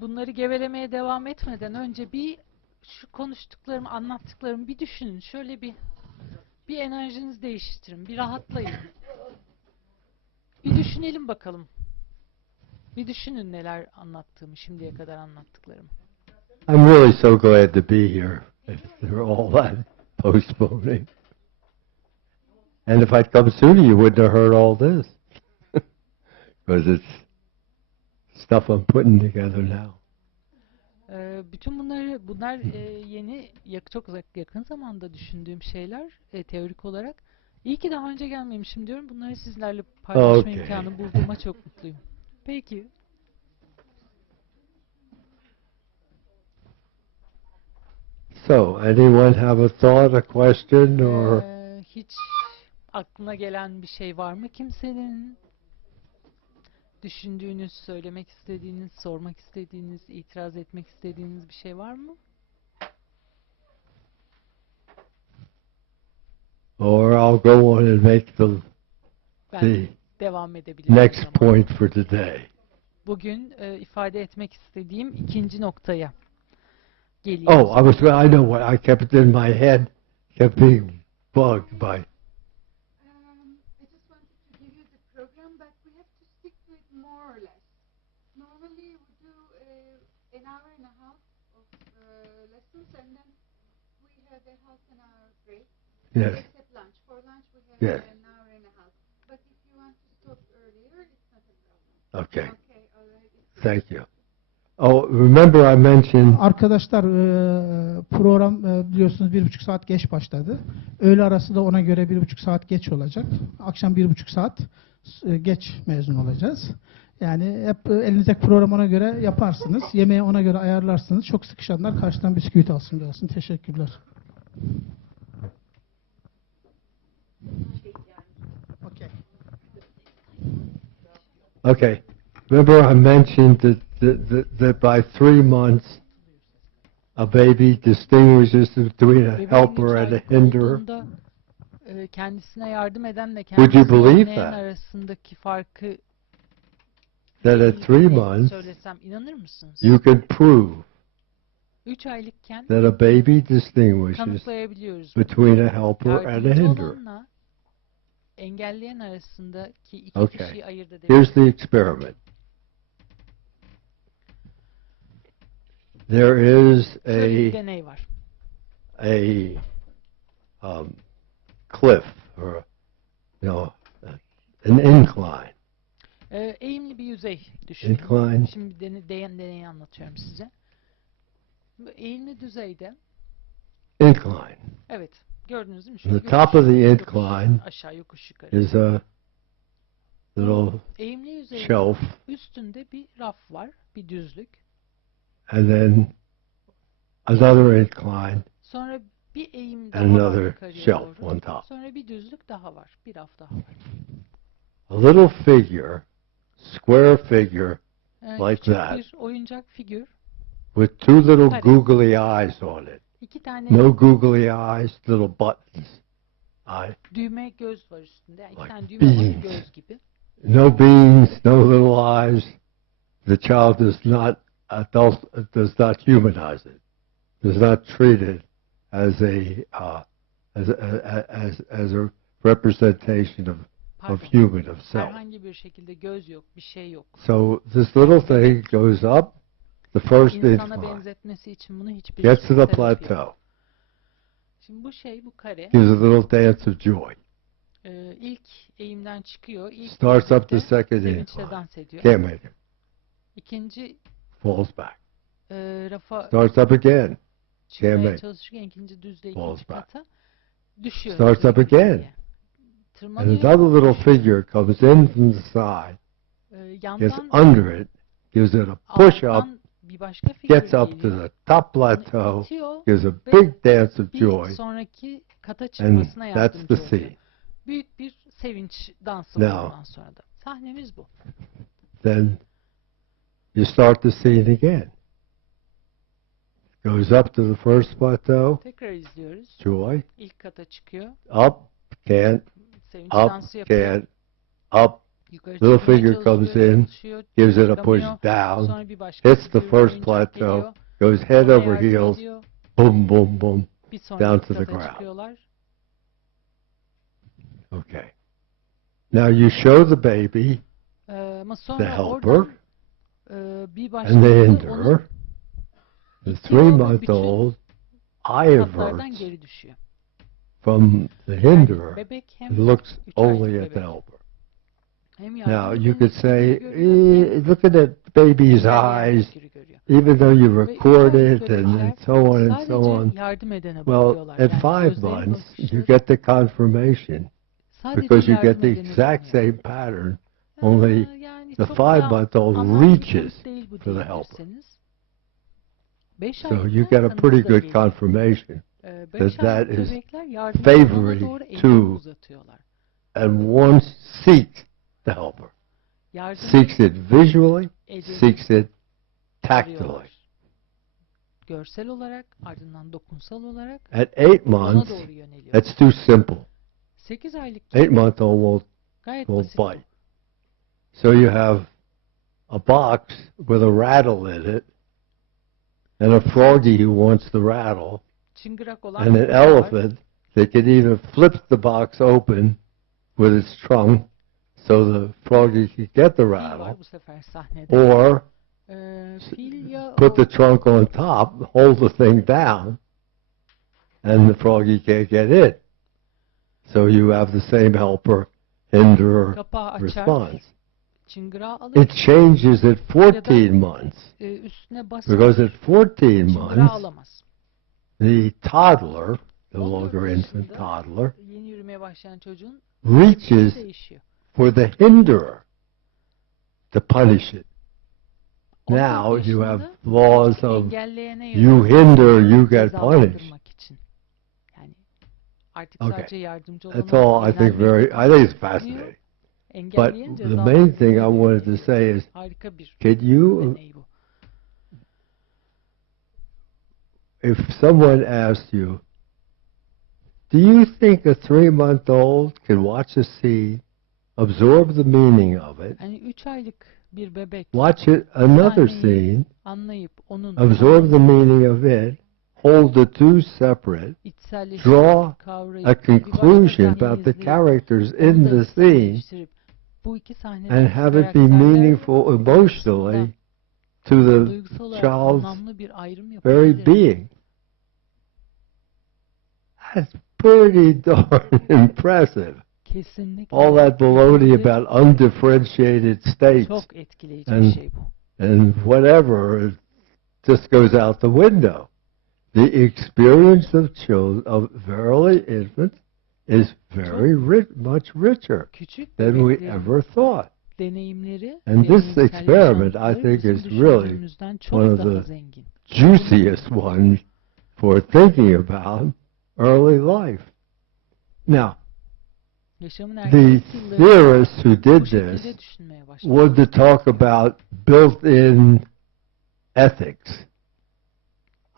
bunları gevelemeye devam etmeden önce bir şu konuştuklarımı, anlattıklarımı bir düşünün. Şöyle bir enerjinizi değiştirin. Bir rahatlayın. Bir düşünelim bakalım. Bir düşünün neler anlattığımı, şimdiye kadar anlattıklarımı. I'm really so glad to be here. If they're all that postponing. And if I'd come sooner, you wouldn't have heard all this. Because it's stuff I'm putting together now. Bütün bunlar yeni, çok yakın zamanda düşündüğüm şeyler teorik olarak. İyi ki daha önce gelmemişim diyorum. Bunları sizlerle paylaşma imkanı bulduğuma çok mutluyum. Peki. So, anyone have a thought, a question, or? Hiç aklına gelen bir şey var mı kimsenin? Düşündüğünüz, söylemek istediğiniz, sormak istediğiniz, itiraz etmek istediğiniz bir şey var mı? Or I'll go on and make the devam edebilirim. Next point for today. Bugün ifade etmek istediğim ikinci noktaya geliyoruz. Oh, I know what I kept it in my head, kept being bugged by. I just wanted to give you the program, but we have to stick to it more or less. Normally we do an hour and a half of lessons, and then we have a half an hour break. Yes. Except lunch. For lunch we have Yes. an hour and a half. But if you want to stop earlier, it's not a problem. Okay. Okay, all right. Thank you. Oh, remember I mentioned. Arkadaşlar program biliyorsunuz 1,5 saat geç başladı. Öğle arası da ona göre 1,5 saat geç olacak. Akşam 1,5 saat geç mezun olacağız. Yani hep elinizdeki programı ona göre yaparsınız. Yemeği ona göre ayarlarsınız. Çok sıkışanlar karşıdan bisküvit alsın diyorsun. Teşekkürler. Okay. Remember I mentioned that by 3 months a baby distinguishes between a helper and a hinderer. Kendisine yardım edenle Would you kendisine believe önleyen that? arasındaki farkı That at 3 months söylesem inanır mısınız? you can prove 3 aylıkken that a baby distinguishes kanıtlayabiliyoruz. between a helper and a Yardımcı hinderer. olanla engelleyen arasındaki iki Okay. kişiyi ayırt Here's edebiliyoruz. the experiment. There is Şöyle bir deney var. a cliff or an incline. Eğimli bir yüzey düşünün. Incline. Şimdi deneyi anlatıyorum size. Bu eğimli düzeyde Incline. evet gördünüz değil mi? The Şöyle top of the incline aşağı yokuş yukarı. is a little Eğimli yüzeyin shelf, üstünde bir raf var, bir düzlük. and then another incline, Sonra bir eğim and daha var another yukarıya shelf doğru. on top. Sonra bir düzlük daha var, bir raf daha var. A little figure, square figure, like Küçük that, bir oyuncak figür. with 2 little Kare. googly eyes on it. 2 tane No googly eyes, little buttons. düğme göz var üstünde. Yani 2 Like tane düğme var, beans. göz gibi. No beans, no little eyes. The child does not humanize it. Does not treat it as a representation of human, of self. Herhangi bir şekilde göz yok, bir şey yok. So this little thing goes up the first İnsana incline, benzetmesi için bunu hiçbir gets to the sebep yok. plateau, Şimdi bu kare gives a little dance of joy, ilk eğimden çıkıyor. İlk starts up the düzlükte second sevinçle incline, dans ediyor. can't make it, İkinci falls back, rafa starts up again, çıkmaya make it. çalışırken ikinci düzlüğe, Falls ikinci back. kata düşüyor. Starts up ikinci again. düzlüğe. And Tırmanıyor. another little figure comes in from the side, gets Yandan under it, gives it a push up, alttan bir başka figür gets up to geliyor. the top Onu plateau, itiyor gives a ve big dance of bir joy, sonraki kata and çıkmasına that's the yardımcı oluyor. scene. Büyük bir sevinç dansı Now. ondan sonra da. Sahnemiz bu. Then you start the scene again. Goes up to the first plateau, Tekrar izliyoruz. joy, İlk kata çıkıyor. up, can't, Sevinç up, dansı yapıyor. can't, up, Yukarı little çıkmaya figure comes çalışıyor, in, çalışıyor, gives it a push çıkamıyor. down, Sonra bir başka hits the figür, first oyuncak plateau, geliyor. goes head Ona over yardım heels, ediyor. boom, boom, boom, Bir down sonraki to the kata ground. çıkıyorlar. Okay. Now you show the baby, Ama the sonra helper, oradan bir And the başkası onu hinder, the 3-month-old, katlardan geri düşüyor. from the Yani hinderer bebek hem looks 3 aylık only at the bebek helper. hem Now yardım you could edeni say, görüyor hem look at that baby's engelleyen eyes, figürü görüyor. even though you Ve 3 record aylık it and bebekler so on and so on. sadece yardım edene Well, bakıyorlar. at Yani 5 gözlerin months, you bakışları get the confirmation sadece because you get yardım the edene exact dönüyor. same pattern, only Yani the çok da 5-month-old anlamlı bir reaches kanıt değil bu for the helper. diyebilirseniz. 5 So you aylıkken get a kanıtı pretty da good geliyor. confirmation 5 that aylık is bebekler yardım edene favoring doğru elini to uzatıyorlar. and one seeks the helper. Yardım Seeks it visually, edeni seeks it tactily. arıyorlar. Görsel olarak, ardından dokunsal olarak At 8 ona months, doğru yöneliyor. that's too simple. 8 aylık 8-month-old gayet will basit. bite. So you have a box with a rattle in it, and a froggy who wants the rattle, Çıngırak olan and bir an kutu var. elephant that can either flip the box open with its trunk so the froggy can get the Fil rattle, var bu sefer sahnede. or Fil ya put the trunk on top, hold the thing down, and the froggy can't get in. So you have the same helper, hinderer kapağı açar, response. çıngırağı alır, It changes at 14 months, üstüne basar, because at 14 çıngırağı months, alamaz. the toddler, no 14 longer infant yaşında toddler, yeni yürümeye başlayan çocuğun reaches değişiyor. for the hinderer to punish it. 14 Now you have yaşında laws of engelleyene you yönelik hinder, you get punished. cezalandırmak için. Yani artık Okay. sadece yardımcı That's olana all I think I think it's fascinating. But engelleyen the main thing I wanted to say is, harika bir could you, deney bu. if someone asked you, do you think a 3-month-old can watch a scene, absorb the meaning of it, Yani 3 aylık bir bebek watch it another sahneyi scene, anlayıp onun absorb the meaning of it, hold the two separate, içselleştirip, draw kavrayıp, a bir başka conclusion sahneyi about the izleyip, characters onu in da the scene, içselleştirip, bu iki sahnedeki and have it be karakterler meaningful emotionally to the duygusal olarak child's anlamlı bir ayrım very yapabilir. being. That's pretty darn impressive. Kesinlikle. All that baloney about undifferentiated states Çok etkileyici and bir şey bu. and whatever, it just goes out the window. The experience of children, of verily infants, is very much richer Küçük than we bebeklerin ever thought. deneyimleri, And this experiment, I yaşantıları think, bizim is really düşündüğümüzden çok one of daha the zengin. juiciest ones for thinking about early life. Now, Yaşamın the erken yıllarında theorists who bu did şekilde this düşünmeye başladı. wanted to talk about built-in ethics.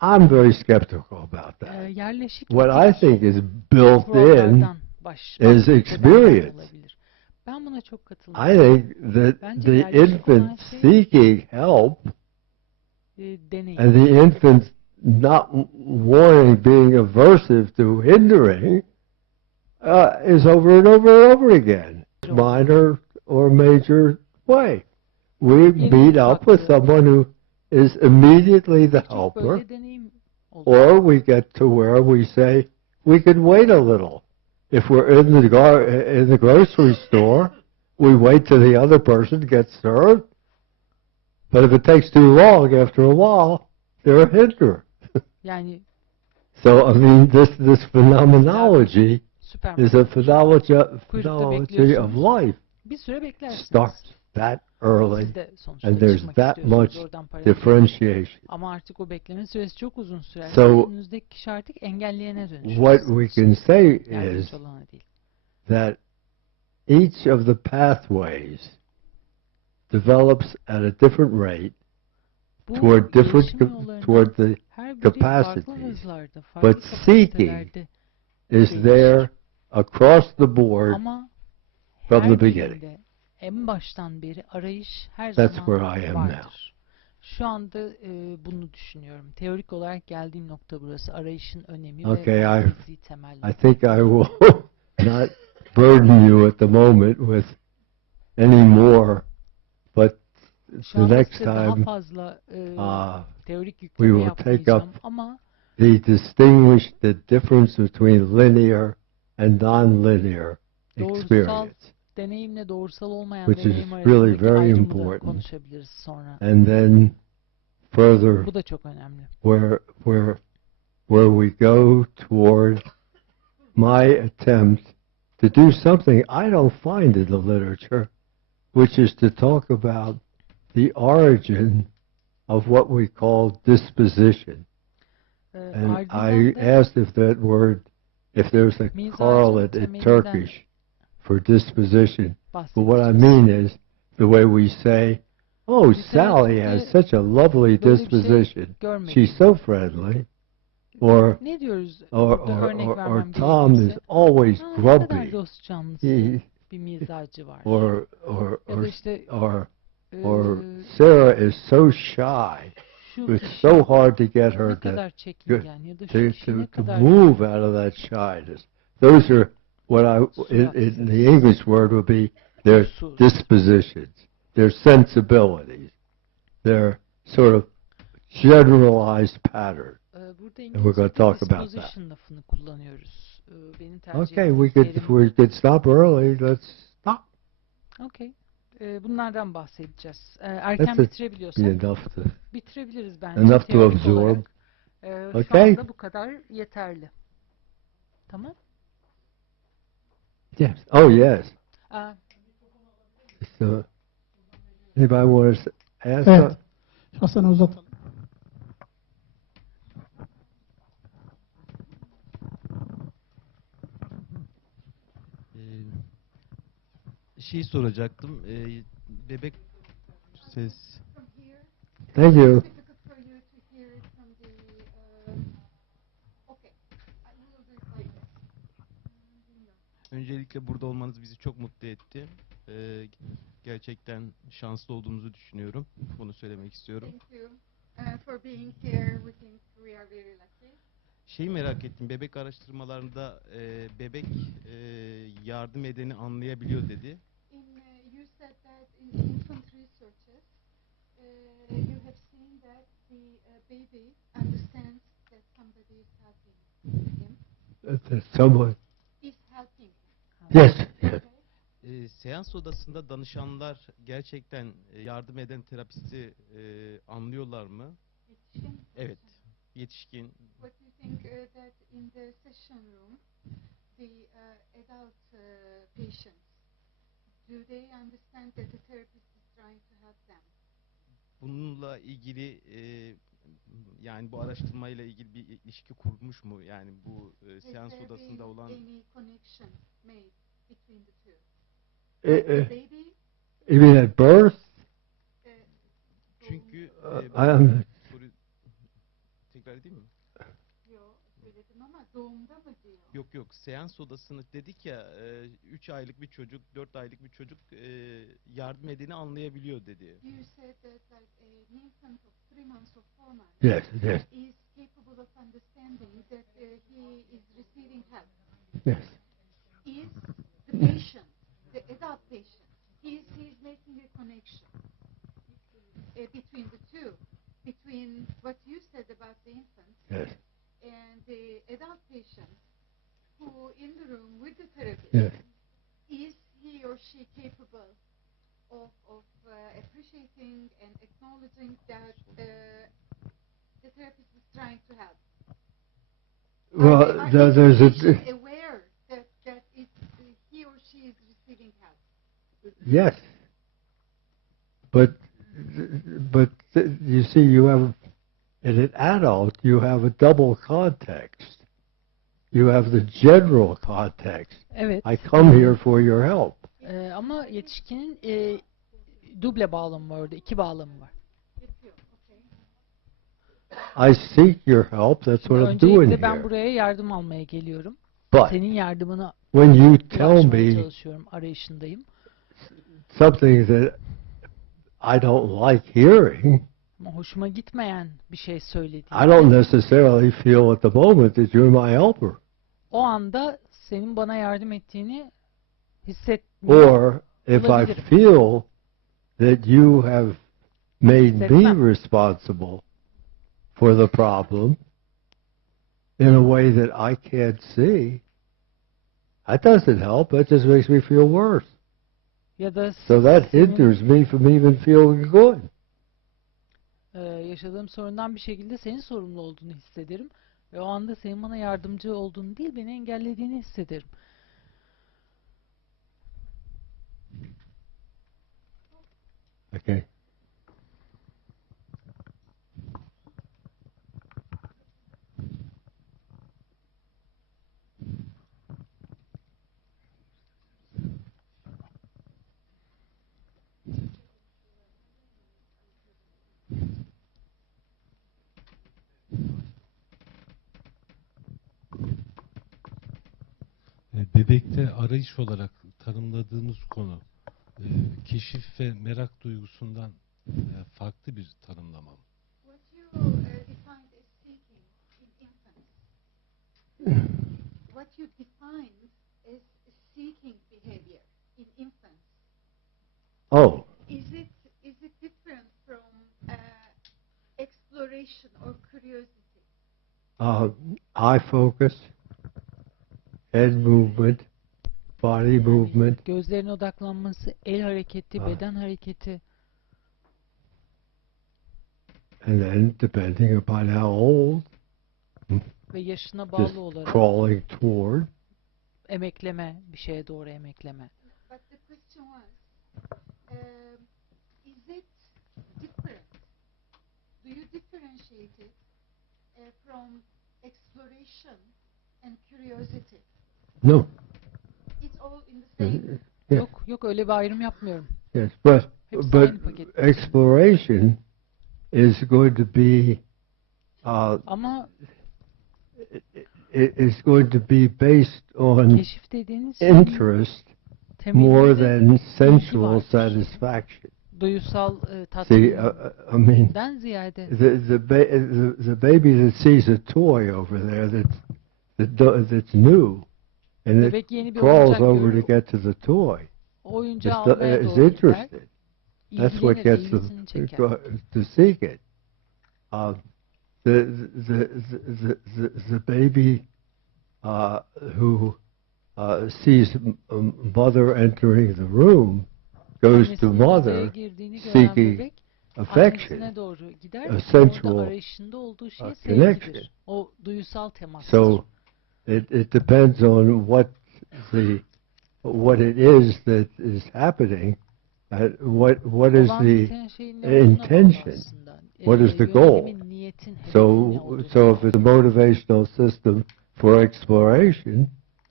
I'm very skeptical about that. Yerleşik What I etik think is built in kurallardan is experience. olabilir. Ben buna çok I katılıyorum. think that Bence the yerleşik olan infant şey seeking help deneyim. and the infant not wanting, being aversive to hindering is over and over and over again. Minor or major way. We meet up with someone who is immediately the Birçok helper, böyle deneyim oluyor. or we get to where we say we could wait a little. If we're in the grocery store, we wait till the other person gets served. But if it takes too long, after a while, they're a hinderer. Yani So I mean, this phenomenology is a phenomenology of life. bir süre beklersiniz. Starts that early, Siz de sonuçta and there's çıkmak that istiyorsunuz, much oradan para differentiation. ama artık o bekleme süresi çok uzun sürer. So, Önünüzdeki kişi artık engelleyene dönüşür. What we can say is Yardımcı olana değil. that each of the pathways develops at a different rate Bu toward gelişim yollarının toward the her biri farklı capacities, hızlarda, farklı but seeking kapasitelerde is değişir. there across the board Ama from her the beginning. birinde en baştan beri arayış her That's zaman where I am vardır. now. Şu anda bunu düşünüyorum. Teorik olarak geldiğim nokta burası. Arayışın önemi Okay, ve I merkezi temel I nokta. think I will not burden you at the moment with any more, but Şu anda next size daha time fazla teorik we yükleme will take yapmayacağım up ama the distinguish the difference between linear and non-linear doğrusal experience, deneyimle doğrusal olmayan which is deneyim really arasındaki very ayrımı da important. konuşabiliriz sonra. And then further, Bu da çok önemli. where we go toward my attempt to do something I don't find in the literature, which is to talk about the origin of what we call disposition. And I asked if that word, if there's a correlate in Turkish for disposition. But what I mean is the way we say, oh, Sally has such a lovely disposition. She's so friendly. Or Tom is always grumpy. Or Sarah is so shy. It's so hard to get her to move out of that shyness. Those are what in the English word would be their dispositions, their sensibilities, their sort of generalized pattern. And we're going to talk about that. Okay, we could stop early. Let's stop. Okay. Bunlardan bahsedeceğiz. Erken bitirebiliyorsak bitirebiliriz bence. Enough to absorb. Şu anda bu kadar yeterli. Tamam? Yes. Oh, yes. So, anybody want to ask? Evet. Şahsen uzatalım. Soracaktım. Bebek ses. Thank you. Öncelikle burada olmanız bizi çok mutlu etti. Gerçekten şanslı olduğumuzu düşünüyorum. Bunu söylemek istiyorum. For being here, we think we are very lucky. Merak ettim. Bebek araştırmalarında bebek yardım edeni anlayabiliyor dedi. You said that in infant researches, you have seen that the baby understands that somebody is helping him. That someone Is helping him. Yes. Yes. Seans odasında danışanlar gerçekten yardım eden terapisti anlıyorlar mı? Yetişkin. Evet. Yetişkin. What do you think that in the session room, the adult patients, do they understand that the therapist is trying to help them? Bununla ilgili yani bu araştırmayla ilgili bir ilişki kurmuş mu? Yani bu seans odasında olan any connection made between the two? Baby? You mean at birth? Çünkü tekrar edeyim mi? Yok, söyledim ama doğumda mı diyor? Yok, seans odasını dedik ya 3 aylık bir çocuk, 4 aylık bir çocuk yardım edeni anlayabiliyor dedi. You said that like an infant of 3 months or 4 months yes. is capable of understanding that he is receiving help. Yes. Is the patient, the adult patient, he is making a connection between the two, between what you said about the infant Yes. and the adult patient who in the room with the therapist. Yes. Is he or she capable of appreciating and acknowledging that the therapist is trying to help? Well, are there's aware that he or she is receiving help? Yes. But you see, you have in an adult, you have a double context. You have the general context. Evet. I come here for your help. Ama yetişkinin duble bağlamı var orada, iki bağlamı var. I seek your help. That's what I'm doing Öncelikle here. ben buraya yardım almaya geliyorum. But senin yardımına when you tell me çalışıyorum, arayışındayım. Something that I don't like hearing, Ama hoşuma gitmeyen bir şey söylediğinde, I don't necessarily feel at the moment that you're my helper. O anda senin bana yardım ettiğini hissetmiyorum. Or if I feel that you have made me hissetmem. responsible for the problem in a way that I can't see, that doesn't help. That just makes me feel worse. Ya da So that senin, hinders me from even feeling good. Yaşadığım sorundan bir şekilde senin sorumlu olduğunu hissederim. Ve o anda senin bana yardımcı olduğunu değil, beni engellediğini hissederim. Okay. Bebekte arayış olarak tanımladığımız konu keşif ve merak duygusundan farklı bir tanımlama mı? What you defined as seeking in infants. What you defined as seeking behavior in infants. Oh. Is it different from exploration or curiosity? Eye focus, head movement, body movement. Gözlerine odaklanması, el hareketi, beden hareketi. And then, depending upon how old, Ve yaşına just bağlı olarak crawling toward. emekleme, bir şeye doğru emekleme. But the question was, is it different? Do you differentiate it from exploration and curiosity? No. It's all in the same. Yeah. Yok öyle bir ayrım yapmıyorum. Yes, but Hepsi aynı paket. exploration is going to be Ama is going to be based on keşif dediğiniz şey interest more temelinde than sensual vardır. satisfaction. Duysal See, tatmindan I mean, ziyade the baby that sees a toy over there that's new and it bebek yeni bir crawls oyuncak over görür, to get to the toy. oyuncağı almaya Is doğru gider, interested. That's what ilgilenir, gets them ilgisini çeker. to seek it. The baby who sees mother entering the room goes to Annesinin odaya mother girdiğini gören seeking bebek affection, annesine doğru gider. a Orada sensual arayışında olduğu şey connection. sevgidir. O duysal temas. So it depends on what it is that is happening, what is Olan the biten şeyin ne olduğuna bağlı intention. aslında. What is the goal? Yönelimin, niyetin, hedefin ne So olduğuna if it's a motivational system for exploration,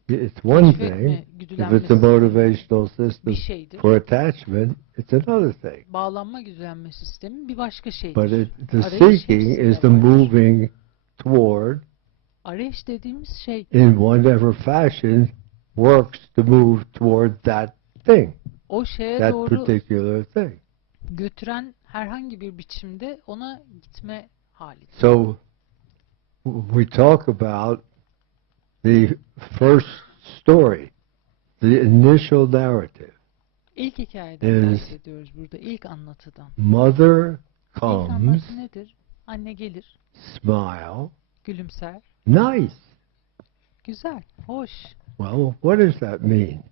it's one thing. Keşfetme, If güdülenme it's a sistemi motivational system bir şeydir. for attachment, it's another thing. Bağlanma güdülenme sistemi bir başka şeydir. But the Arayış seeking hepsinde is the vardır. moving toward, Arayış dediğimiz şey in whatever fashion, works to move toward that thing, o şeye that doğru particular thing. götüren herhangi bir biçimde ona gitme hali. So we talk about the first story, the initial narrative. İlk hikayeden Is bahsediyoruz burada. İlk anlatıdan. Mother İlk comes, anlatı nedir? Anne gelir, smile, gülümser. nice. Güzel, hoş. Well, what does that mean?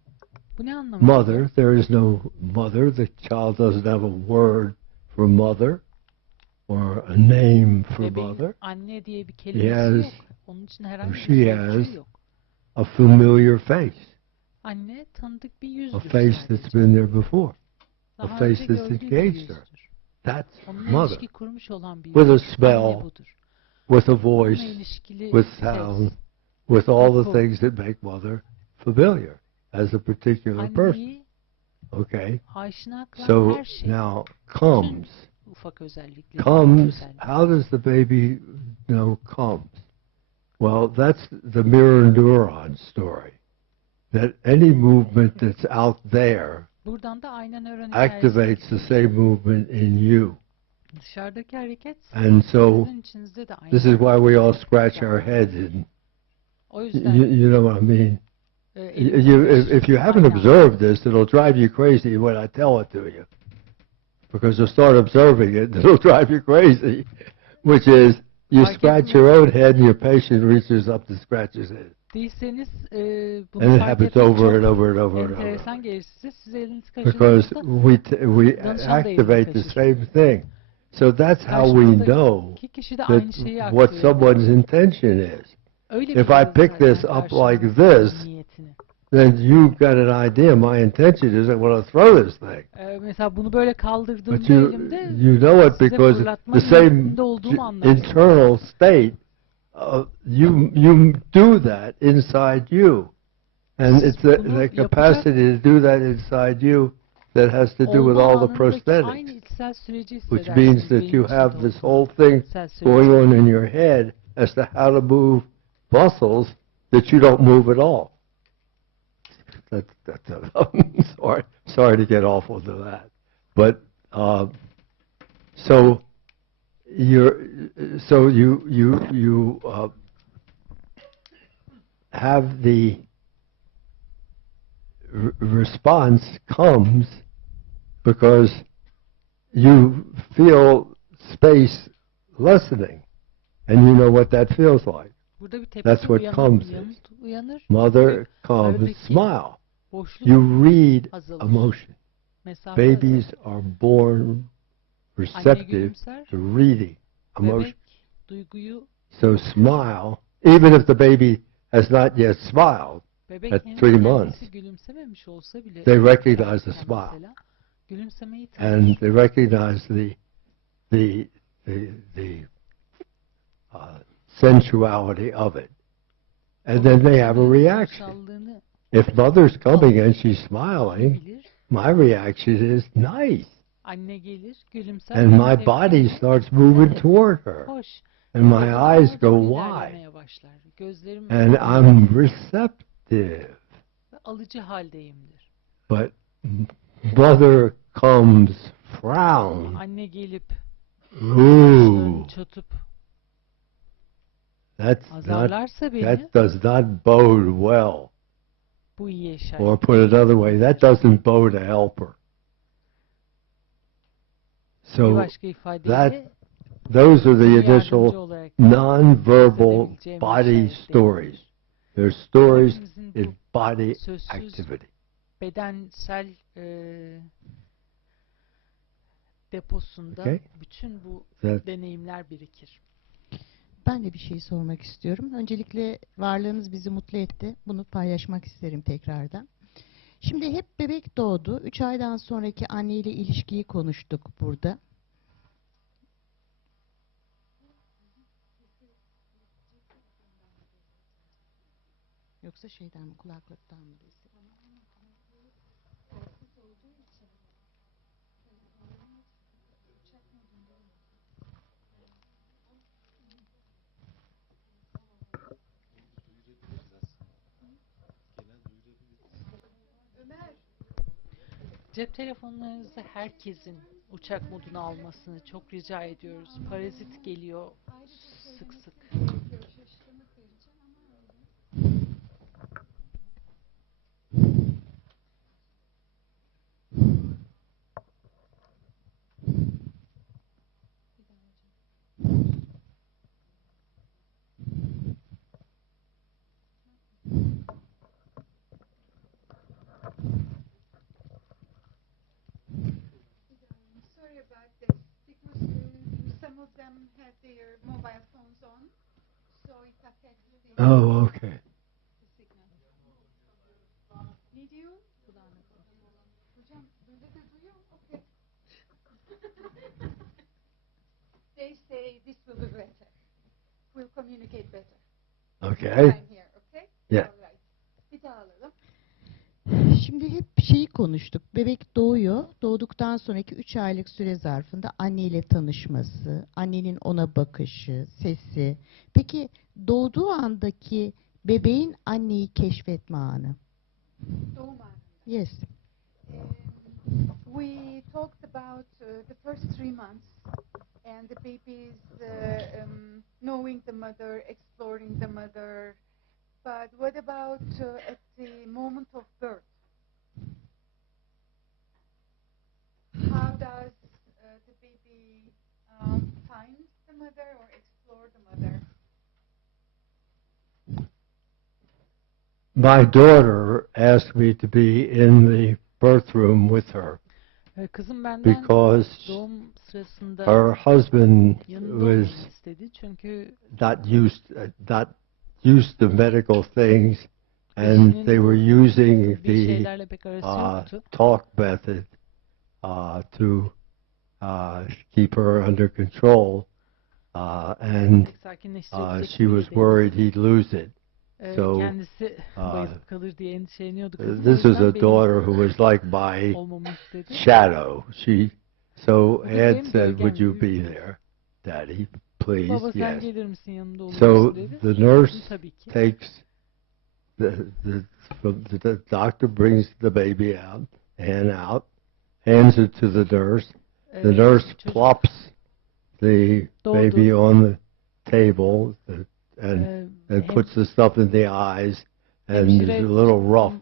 Bu ne anlamı? Mother, there is no mother. The child doesn't have a word for mother or a name for Bebeğin mother. anne diye bir He kelimesi has, yok. Onun için herhangi bir she şey has yok. a familiar face, Anne tanıdık bir a yüzdür face that's sadece. been there before, a Daha face önce that's gördüğü bir engaged her. yüzdür. That's Onunla mother. ilişki kurmuş olan bir With a yüzdür. smell, Anne budur. with a Onunla voice, ilişkili with ses. sound, with all the koku. things that make mother familiar as a particular person. Anneyi Okay, aşina kılan so her şey. now comes. Ufak özellikleri. Comes, özellikleri. how does the baby know comes? Well, that's the mirror neuron story. That any movement that's out there Buradan da aynen öğren activates the same movement in you. Dışarıdaki hareket And so sizin içinizde de aynı. this is why we all scratch our heads and O yüzden you know what I mean? If you haven't Aynen. observed this, it'll drive you crazy when I tell it to you. because you'll start observing it, and it'll drive you crazy, which is you scratch your own head and your patient reaches up to scratch his head. Değilseniz And bunu it fark happens etmek over and çok over and over and over. enteresan gelir size. Siz elinizi Because kaşındığınızda we danışan da elini activate the kaşır. same thing. So that's how we know İki kişi de aynı şeyi that what aktive ediyor. someone's intention is. Öyle If I biliyoruz pick zaten this up like karşımızdakinin this, niyetini. then you've got an idea. My intention is I want to throw this thing. Mesela bunu böyle But kaldırdığımda you elimde know it size because fırlatma the same niyetinde olduğumu anlarsınız. internal state, you do that inside you. And it's the capacity to do that inside you that has to do with all the prosthetics, which means that you have this whole thing going on in your head as to how to move muscles that you don't move at all. Sorry to get off onto that, but so you have the response comes because you feel space lessening, and you know what that feels like. That's what comes. Mother comes, smile. You read emotion. Babies are born receptive to reading emotion. So smile, even if the baby has not yet smiled at 3 months, they recognize the smile. And they recognize the sensuality of it. And then they have a reaction. If mother's coming and she's smiling, my reaction is nice. And my body starts moving toward her. And my eyes go wide. And I'm receptive. But mother comes frown. Ooh. That does not bode well. Or put it another way, that doesn't bode a helper. So those are the initial non-verbal body stories. They're stories in body activity. Bedensel deposunda bütün bu deneyimler birikir. Ben de bir şey sormak istiyorum. Öncelikle varlığınız bizi mutlu etti. Bunu paylaşmak isterim tekrardan. Şimdi hep bebek doğdu. 3 aydan sonraki anneyle ilişkiyi konuştuk burada. Yoksa şeyden mi, kulaklıktan mı? Cep telefonlarınızda herkesin uçak modunu almasını çok rica ediyoruz. Parazit geliyor sık sık. Some of them have their mobile phones on, so it affects the okay. signal. Ne diyor? Hocam böyle de duyuyor. Okay. They say this will be better. We'll communicate better. Okay. I'm here, okay? Yeah. All right. Bir daha alalım. Şimdi hep şeyi konuştuk. Bebek doğuyor. Doğduktan sonraki 3 aylık süre zarfında anneyle tanışması, annenin ona bakışı, sesi. Peki doğduğu andaki bebeğin anneyi keşfetme anı. Doğum anı. Yes. We talked about the first 3 months and the baby's knowing the mother, exploring the mother. But what about at the moment of birth? How does mother or explore the mother? My daughter asked me to be in the birth room with her Kızım benden because doğum sırasında her husband yanında olmamı was istedi. Çünkü not used to medical things, and they were using bir the şeylerle pek arası yoktu. talk method to keep her under control, and she was worried he'd lose it. So Kendisi bayılıp kalır diye endişeleniyordu kızım. this is a daughter who was like my shadow. So Ed said, "Would you be there, Daddy? Please." Baba sen Yes. gelir misin yanımda olur So musun dedi. the nurse Tabii ki. takes the doctor brings the baby out, hands it to the nurse. The nurse plops the baby on the table and puts the stuff in the eyes, and is a little rough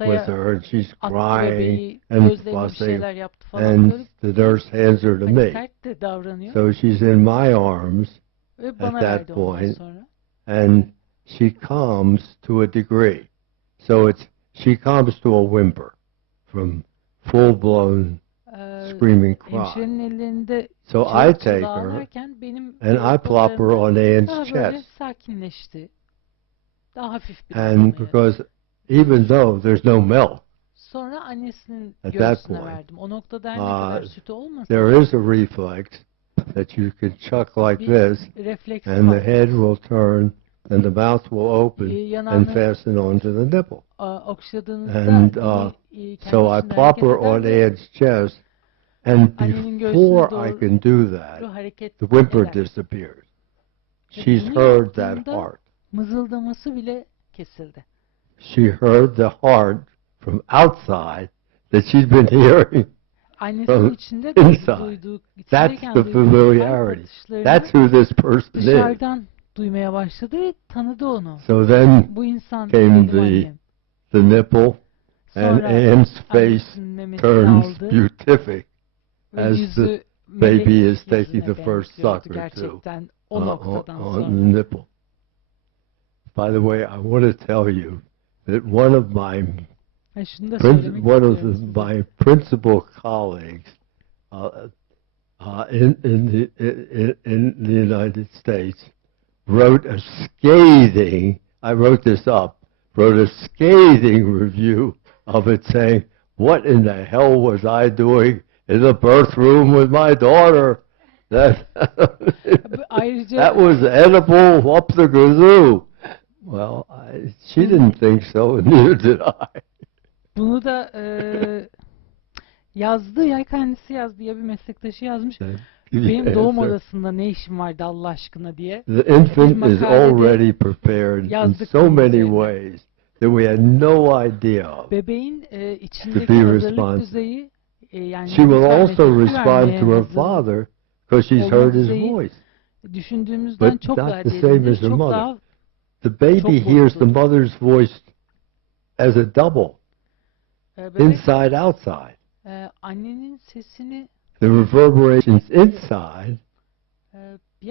with her, and she's crying and fussing, and the nurse hands her to me. So she's in my arms at that point, and she calms to a degree. So she calms to a whimper from full-blown screaming cry. So I take her and I plop her on Anne's chest. And because even though there's no milk at that point, there is a reflex that you can chuck like this, and the head will turn and the mouth will open and fasten onto the nipple. And so I plop her on Anne's chest, and before I can do that, the whimper disappears. She's heard that heart. She heard the heart from outside that she's been hearing from inside. That's the familiarity. That's who this person is. So then came the nipple, and Anne's face turns beatific as the baby is taking the first suck or two on the nipple. By the way, I want to tell you that one of my principal colleagues in the United States wrote a scathing, I wrote this up, wrote a scathing review of it, saying, "What in the hell was I doing in the birth room with my daughter? That was edible up the gazoo." Well, she didn't think so, and neither did I. Bunu da yazdı ya, kendisi yazdı ya bir meslektaşı yazmış. Benim doğum odasında ne işim vardı Allah aşkına diye. The infant is already prepared in so many ways that we had no idea of. Bebeğin içindeki hazırlık düzeyi yani she will also respond to her father because she's heard his voice. Düşündüğümüzden çok daha derindir, çok daha. The baby hears the mother's voice as a double, inside, outside. Annenin sesini, the reverberations inside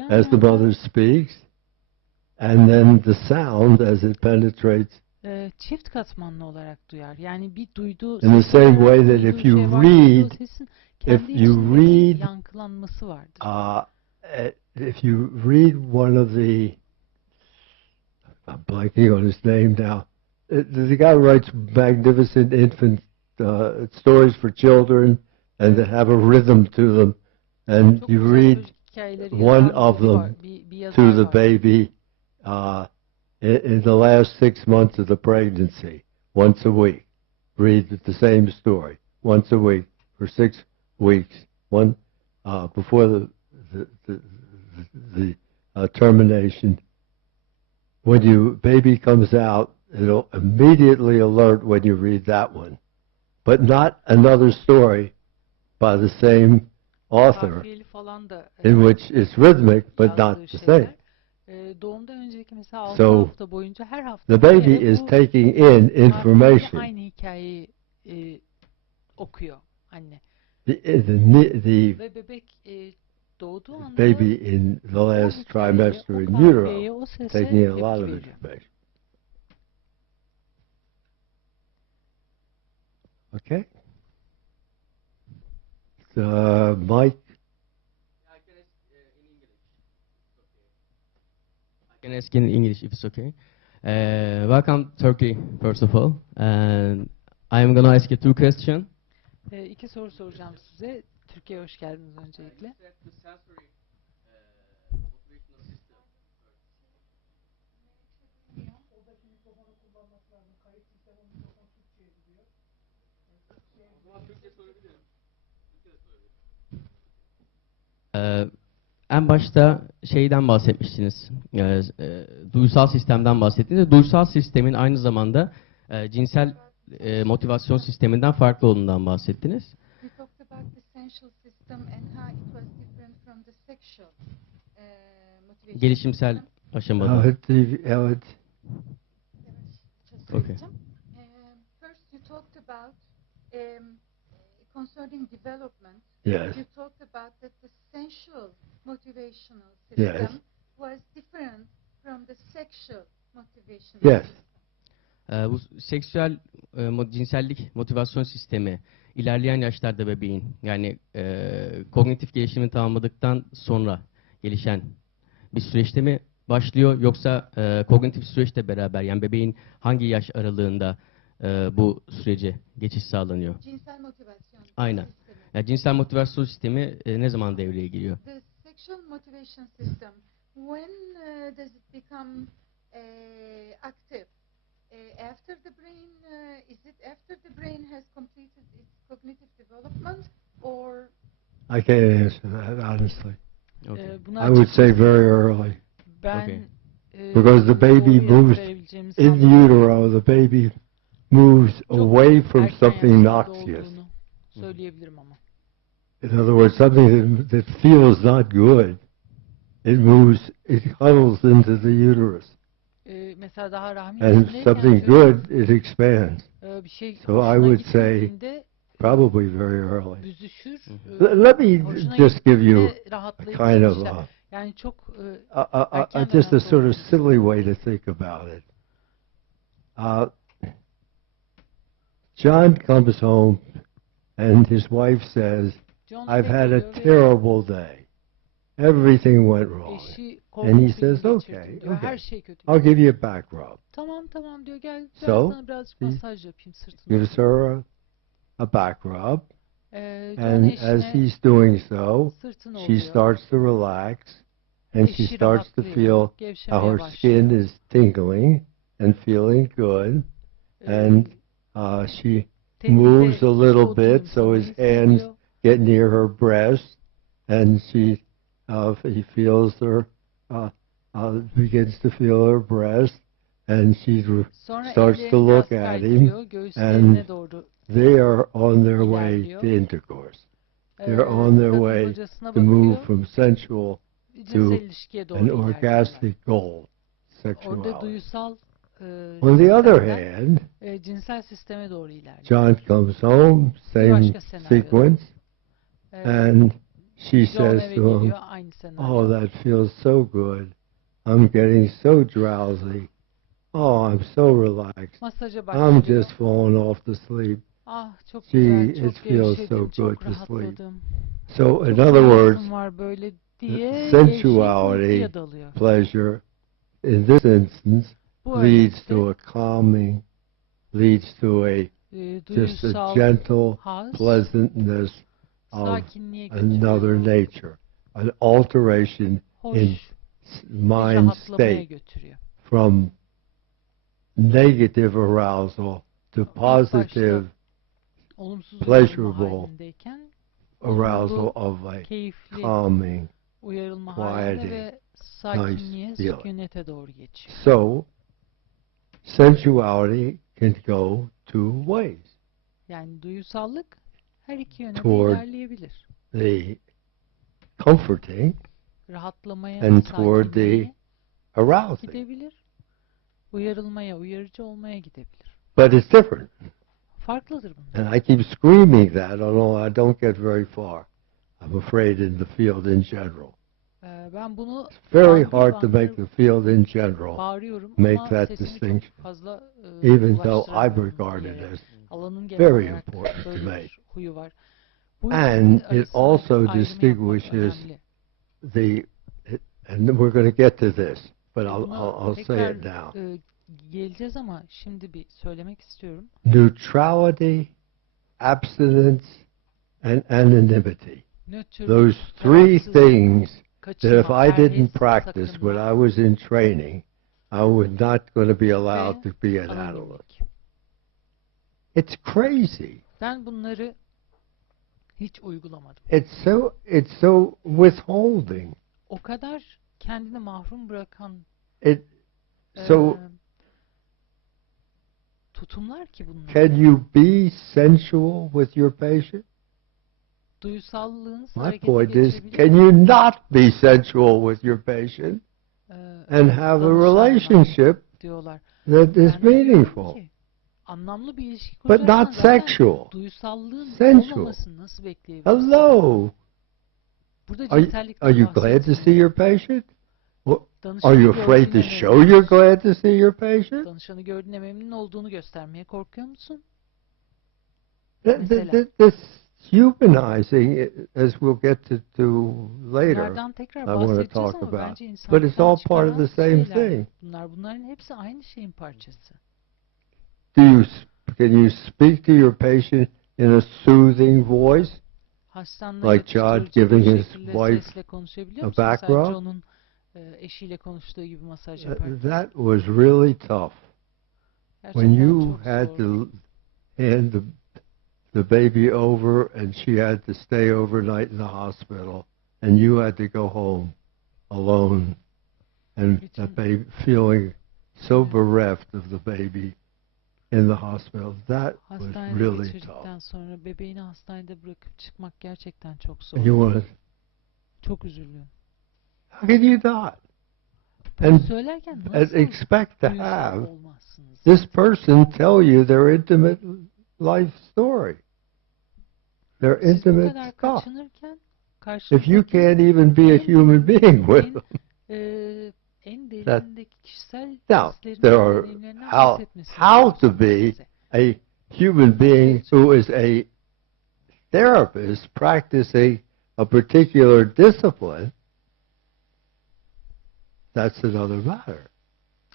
as the mother speaks, and then the sound as it penetrates. Çift katmanlı olarak duyar. Yani bir duyduğu in the same way that if you read yankılanması vardır. If you read one of the, I'm blanking on his name now. The guy writes magnificent infant stories for children, and that have a rhythm to them. And you read one of them to the baby in the last 6 months of the pregnancy, once a week. Read the same story once a week for 6 weeks. One before the termination. When baby comes out, it'll immediately alert when you read that one, but not another story by the same author, in which it's rhythmic but not the same. So the baby is taking in information. Okuyor anne. The Ve bebek doğduğu anda baby in the last trimester in utero, taking a lot of information. Okay? Mike? I can ask in English if it's okay. Welcome Turkey, first of all. And I'm going to ask you two questions. İki soru soracağım size. Türkiye'ye hoş geldiniz öncelikle. En başta şeyden bahsetmiştiniz, duysal sistemden bahsettiniz. Duysal sistemin aynı zamanda cinsel motivasyon sisteminden farklı olduğundan bahsettiniz. Gelişimsel aşamada. Evet. Okay. First you talked about concerning development. Yes. You talked about that the sensual motivational system Yes. was different from the sexual motivational Yes. system. Bu seksüel cinsellik motivasyon sistemi ilerleyen yaşlarda bebeğin yani kognitif gelişimini tamamladıktan sonra gelişen bir süreçte mi başlıyor yoksa kognitif süreçle beraber yani bebeğin hangi yaş aralığında bu sürece geçiş sağlanıyor? Cinsel motivasyon. Aynen. Yani cinsel motivasyon sistemi ne zaman devreye giriyor? The sexual motivation system, when does it become active? After the brain, is it after the brain has completed its cognitive development, or? I can't answer that honestly. Okay. I would say very early. Ben Okay. Because the baby moves in utero, the baby moves away from something noxious. Söyleyebilirim ama. In other words, something that feels not good. It moves, it huddles into the uterus. Mesela daha rahmin And içindeyken something good, it expands. Bir şey So I hoşuna would say gitmediğinde probably very early. büzüşür. Let me Hoşuna just give you gittiğinde a rahatlayıp kind of gelişler. Yani çok just a sort of silly way to think about it. John comes home and his wife says, I've had a terrible day. Everything went wrong. And he says, okay, I'll give you a back rub. Tamam diyor, gel So, sana birazcık masaj yapayım sırtına. Gives her a back rub. John And as he's doing so, she starts to relax and she starts to feel how her skin is tingling and feeling good. And she moves a little bit so his hands get near her breast and he feels her, begins to feel her breast and she starts to look at him and they are on their way to intercourse. They're on their way to move from sensual to an orgasmic goal, sexuality. On the other hand, John comes home, same sequence, and she says to him, oh, that feels so good. I'm getting so drowsy. Oh, I'm so relaxed. I'm just falling off to sleep. Gee, it feels so good to sleep. So, in other words, sensuality, pleasure, in this instance, leads to a calming, leads to a just a gentle pleasantness of another nature, an alteration in mind state from negative arousal to positive, pleasurable arousal of a calming, quieting, nice feeling. So, sensuality can go two ways. Yani duyusallık her iki yöne ilerleyebilir. The comforting Rahatlamaya, and toward the arousing. gidebilir. Uyarılmaya, uyarıcı olmaya gidebilir. But it's different. Farklıdır bunlar. And I keep screaming that, although I don't get very far. I'm afraid, in the field in general. Ben bunu It's very hard to make the field in general make that distinction, even though I regard it as very important to make. And it also distinguishes and we're going to get to this, but I'll say it now. Geleceğiz ama şimdi bir söylemek istiyorum. Neutrality, abstinence, and anonymity. Those three things that if I didn't practice when I was in training, I was not going to be allowed to be an analyst. It's crazy. Ben bunları hiç uygulamadım. It's so withholding. O kadar kendini mahrum bırakan tutumlar ki bunlar. Can you be sensual with your patient? Duysallığınız My point is, can you not be sensual with your patient and have a relationship that is meaningful, anlamlı bir ilişki but not sexual? Sensual. Hello. Are you glad to see your patient? Are you afraid to show you're glad to see your patient? Danışanı gördüğüne memnun olduğunu göstermeye korkuyor musun? This humanizing, as we'll get to later, I want to talk about. But it's all part of the same thing. Bunların hepsi aynı şeyin parçası. Can you speak to your patient in a soothing voice? Like John giving his wife a back rub? Eşiyle konuştuğu gibi masaj yapar. That was really tough. When you had to hand the baby over and she had to stay overnight in the hospital and you had to go home alone and the baby feeling so bereft of the baby in the hospital. That was really tough. Sonra bebeğini hastanede bırakıp çıkmak gerçekten çok zor. Çok üzüldüm. How can you not? And expect to have this person tell you their intimate life story, their intimate stuff. If you can't even be a human being with them. Now, there are how to be a human being who is a therapist practicing a particular discipline. That's another matter.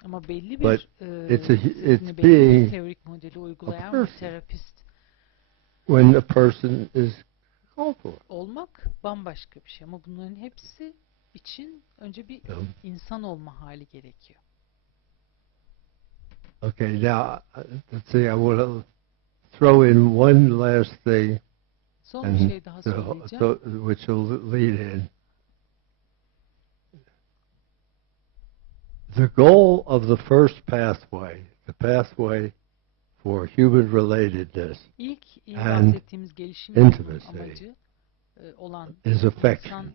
But it's being a person when a person is culpable. Olmak bambaşka bir şey ama bunların hepsi için önce bir insan olma hali gerekiyor. Okay, now let's see. I want to throw in one last thing, son bir şey daha söyleyeceğim, which will lead in. The goal of the first pathway, the pathway for human relatedness and intimacy, is affection.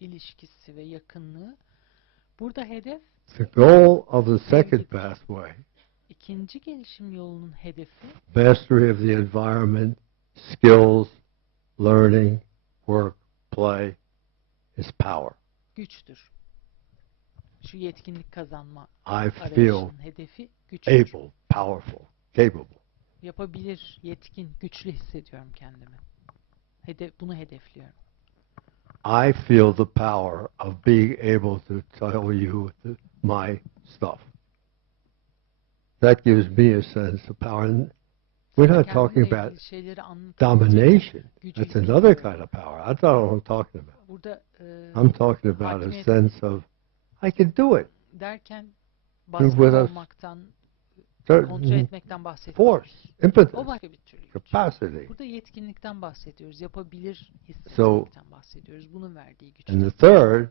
İlişkisi ve yakınlığı. Burada hedef, the goal of the second pathway, ikinci gelişim yolunun hedefi, mastery of the environment, skills, learning, work, play, is power. Güçtür. Şu yetkinlik kazanma arayışının hedefi güçtür. Able, powerful, capable. Yapabilir, yetkin, güçlü hissediyorum kendimi. Bunu hedefliyorum. I feel the power of being able to tell you my stuff. That gives me a sense of power. And we're not talking about domination. That's another kind of power. That's not what I'm talking about. I'm talking about a sense of I can do it. Derken baskı olmaktan, kontrol etmekten bahsediyoruz. Force, impetus, o başka bir türlü. Capacity. Burada yetkinlikten bahsediyoruz. Yapabilir hissetmekten bahsediyoruz. Bunun verdiği güç. And the third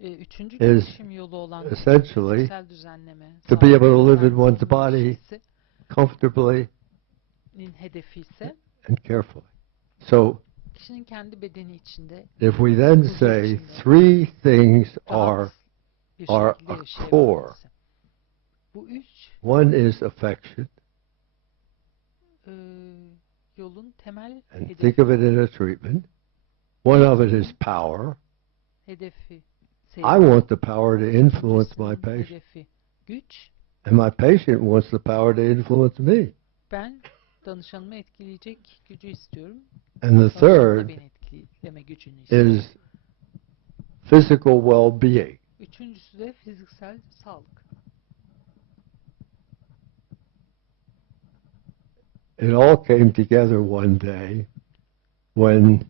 üçüncü gelişim yolu olan essentially düzenleme, to be able to live in one's body comfortably hedefi ise and carefully. So kişinin kendi bedeni içinde, if we then say three things are a core. Bu üç, one is affection. Yolun temel and hedefi. think of it in a treatment. One of it is power. Hedefi. I want the power to influence my patient. Hedefi. Güç. And my patient wants the power to influence me. Ben danışanımı etkileyecek gücü istiyorum. And the third is physical well-being. Üçüncüsü de fiziksel sağlık. It all came together one day when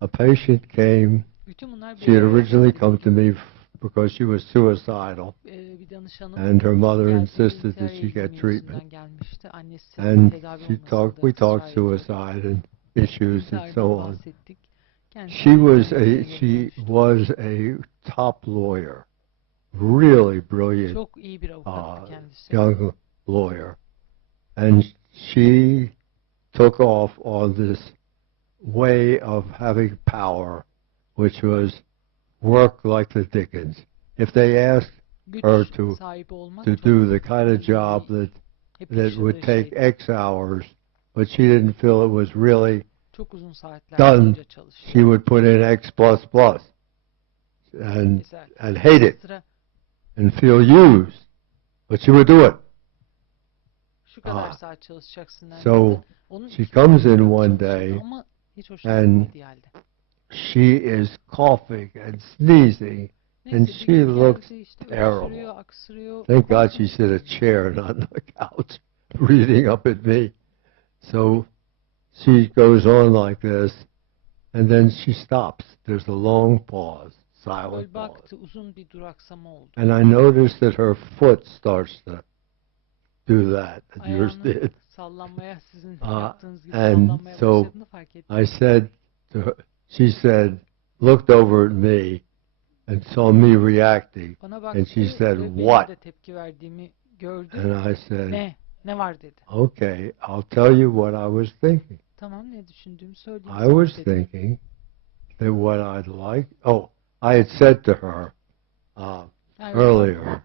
a patient came. She had originally come to me because she was suicidal, and her mother insisted that she get treatment. And we talked suicide and issues and so on. She was a top lawyer, really brilliant young lawyer, and she took off on this way of having power, which was work like the Dickens. If they asked her to do the kind of job that would take X hours, but she didn't feel it was really done, she would put in X++ and hate it and feel used, but she would do it. So she comes in one day and she is coughing and sneezing and she looks terrible. Thank God she's in a chair, not on the couch, breathing up at me. So she goes on like this, and then she stops. There's a long pause, silent pause. And I noticed that her foot starts to do that yours did. And so I said to her, she said, looked over at me and saw me reacting, and she said, what? And I said, okay, I'll tell you what I was thinking. I was thinking that what I'd like, I had said to her earlier,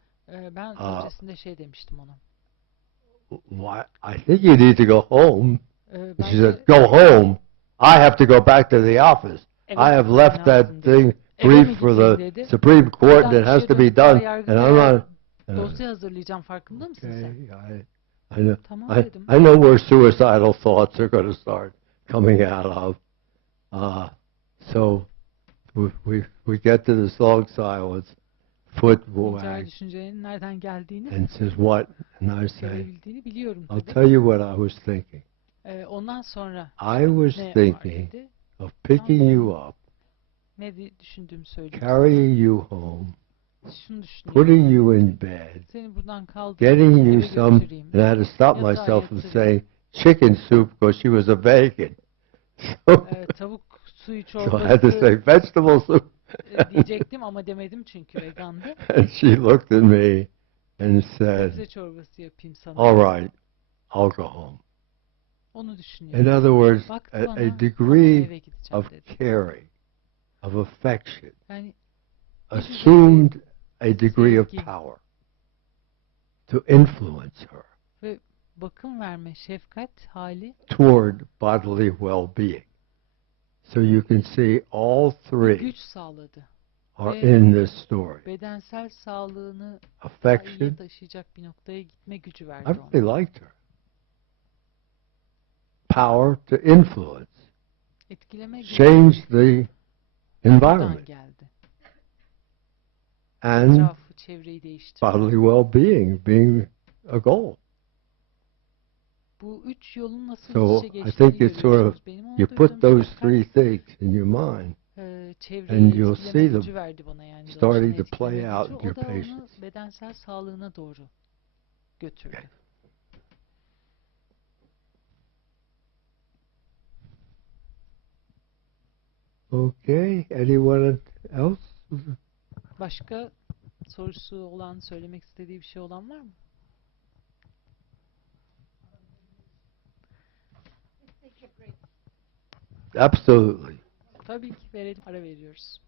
why, I think you need to go home. She said, go home? I have to go back to the office. I have left that thing brief for the Supreme Court and it has to be done, and I'm not... I know where suicidal thoughts are going to start coming out of. So we get to this long silence, foot wags, and says, what? And I say, I'll tell you what I was thinking. I was thinking of picking you up, carrying you home, putting you in bed, getting you some, and I had to stop myself from saying chicken soup because she was a vegan. So I had to say vegetable soup. And she looked at me and said, all right, I'll go home. In other words, a degree of caring, of affection, assumed a degree of power to influence her toward bodily well-being. So you can see all three are in this story. Affection. I really liked her. Power to influence. Change the environment. And bodily well-being being a goal. So I think it's sort of, you put those three things in your mind and you'll see them starting to play out in your patients. Okay, anyone else? Başka sorusu olan, söylemek istediği bir şey olan var mı? Absolutely. Tabii ki verelim, ara veriyoruz.